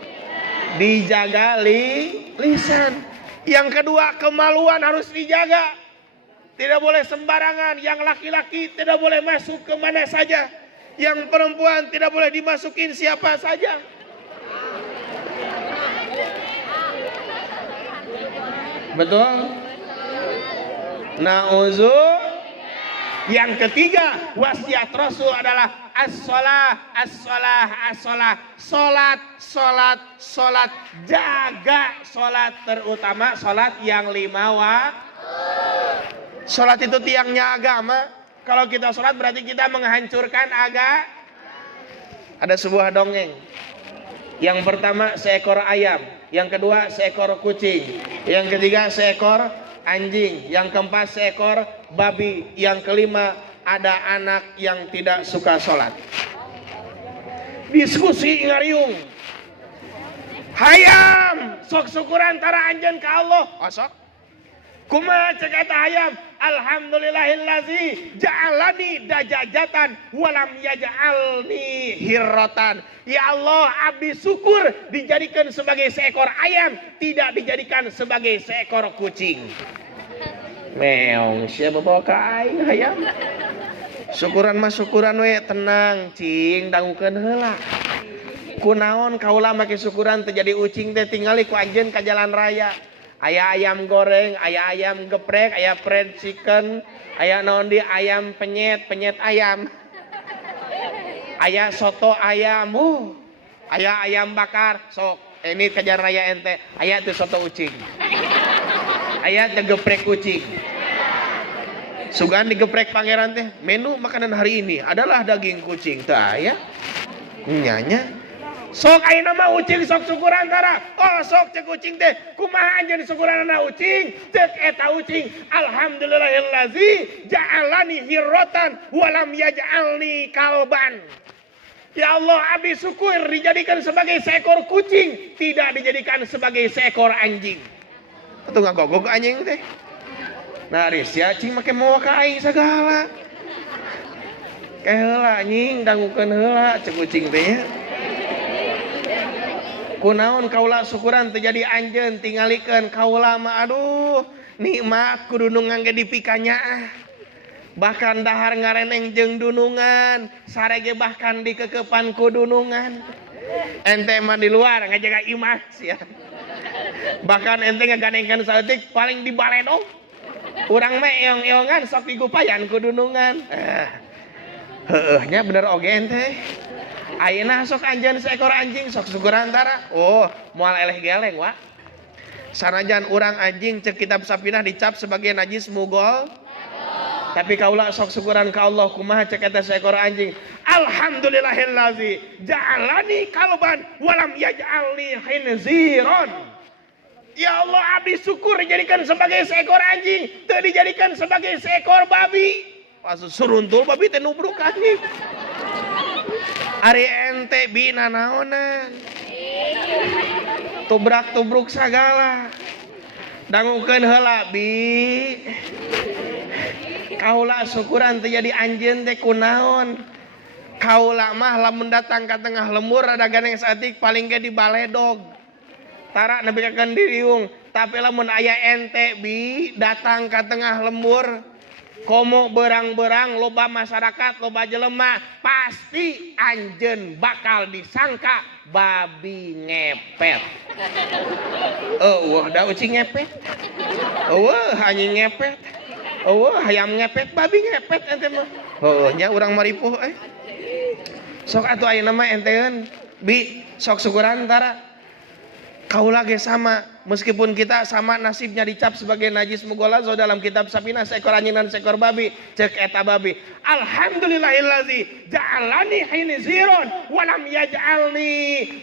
dijaga lisan. Yang kedua, kemaluan harus dijaga. Tidak boleh sembarangan. Yang laki-laki tidak boleh masuk kemana saja. Yang perempuan tidak boleh dimasukin siapa saja. Betul? Na'udzu. Yang ketiga, wasiat Rasul adalah as-shalah. Salat. Jaga salat, terutama salat yang 5 waktu. Salat itu tiangnya agama. Kalau kita salat berarti kita menghancurkan agama. Ada sebuah dongeng. Yang pertama seekor ayam, yang kedua seekor kucing, yang ketiga seekor anjing, yang keempat seekor babi, yang kelima ada anak yang tidak suka sholat. Diskusi ngariung. Hayam, sok syukuran tara anjeun ka Allah. Sok. Kumaha cek eta hayam? Alhamdulillahillazi ja'alani dajajatan walam yaj'alni hirrotan. Ya Allah, abdi syukur dijadikan sebagai seekor ayam, tidak dijadikan sebagai seekor kucing. Meong, siapa bawa ke aing hayam? Syukuran mah syukuran we, tenang cing, dangukeun heula. Kunaon kaula make syukuran terjadi ucing teh tingali ku anjeun ka jalan raya. Aya ayam goreng, aya ayam geprek, aya fried chicken, aya naon di ayam penyet ayam. Aya soto ayam, aya ayam bakar. Sok, ini ke jalan raya ente, aya teu soto ucing. Aya teu geprek kucing. Sugan digeprek pangeran teh, menu makanan hari ini adalah daging kucing. Teu aya. Nyanya. Sok ayeuna mah ucing sok syukuran tara. Oh sok cek ucing teh kumaha anjeun syukuranna ucing? Cek eta ucing alhamdulillahillazi ja'alani hirrotan walam yaj'alni kalban. Ya Allah, abdi syukur dijadikan sebagai seekor kucing, tidak dijadikan sebagai seekor anjing. Atuh ngagogog anjing teh. Nah, ris ya cing make moal ka aing sagala. Kae heula anjing dangukeun heula cek ucing teh nya. Kunaon kaula syukuran terjadi anjeun tingalikeun kaula mah aduh nikmat kudu nu ngangge dipikanya bahkan dahar ngareneng jeung dunungan sarege bahkan dikekepan ku dunungan ente mah di luar ngajaga imah sia bahkan ente ngaganengkeun saeutik paling dibaledog urang mah eong-eongan sok digupayan ku dunungan heueuh nya bener oge ente. Ayeuna sok anjeun seekor anjing sok syukuran tara. Oh, moal eleh geleng wa. Sanajan urang anjing cek kitab sapinah dicap sebagai najis mugol. Tapi kaula sok syukuran ka Allah kumaha cek eta seekor anjing. Alhamdulillahillazi ja'alani kalban walam yaj'alni khinziron. Ya Allah abdi syukur dijadikan sebagai seekor anjing, teu dijadikan sebagai seekor babi. Pas suruntul babi teh nubruk anjing. Ari ente bina naonan tubrak-tubruk sagala dangukeun heula bi kaula syukuran teu jadi anjeun teh kunaon kaula mah lamun datang ka tengah lembur rada ganeng saeutik paling ge dibaledog tara nepi ka kendiriung tapi lamun aya ente bi datang ka tengah lembur komo berang-berang loba masyarakat loba jelema pasti anjeun bakal disangka babi ngepet. Eueuh da ucing ngepet. Eueuh anjing ngepet. Eueuh hayam ngepet babi ngepet ente mah. Heueuh nya urang maripuh Sok atuh ayeuna mah enteun bi sok syukuran tara. Kaula ge sama, meskipun kita sama nasibnya dicap sebagai najis mugolazo dalam kitab sapinah seekor anjing dan seekor babi, cek eta babi. Alhamdulillahillazi ja'alani khinziron wa lam yaj'alni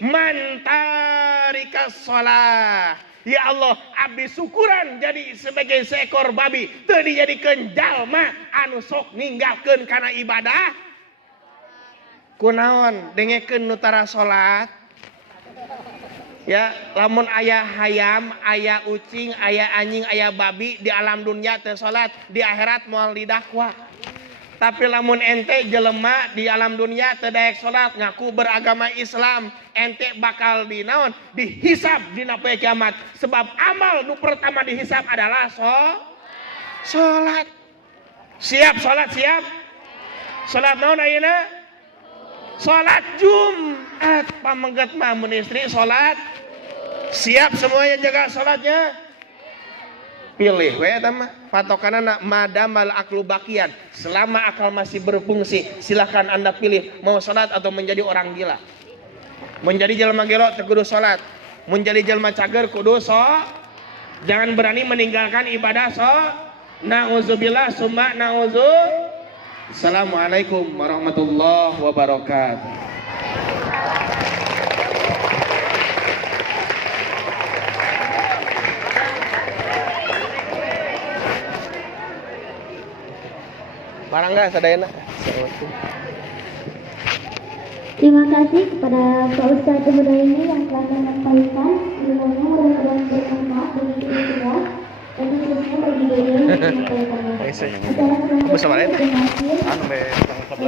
man tarikas shalah. Ya Allah, abdi syukuran jadi sebagai seekor babi, teu dijadikeun jalma anu sok ninggalkeun kana ibadah. Kunaon dengekeun nu tara salat? Ya, lamun ayah hayam, ayah ucing, ayah anjing, ayah babi di alam dunia teu salat, di akhirat moal didakwa. Tapi lamun ente jelema di alam dunia teu daek salat, ngaku beragama Islam, ente bakal dinaon? Dihisab dina poe kiamat. Sebab amal nu pertama dihisab adalah salat. Siap salat siap? Salat naon ayeuna? Salat Jumat. Pamengget mah mun istri salat siap semuanya jaga salatnya. Pilih we eta mah patokanana madamal aklu bakian, selama akal masih berfungsi silakan Anda pilih mau salat atau menjadi orang gila. Menjadi jelema gelo teu kudu salat, menjadi jelema cager kudu jangan berani meninggalkan ibadah Nauzubillah summa nauzu. Assalamualaikum warahmatullahi wabarakatuh. Barangga sadayana. Terima kasih kepada Pak Ustadz Hudaini yang telah menyampaikan ilmunya, mudah-mudahan bermanfaat bagi kita semua dan khususnya bagi Dede yang menyampaikannya. Assalamualaikum warahmatullahi wabarakatuh.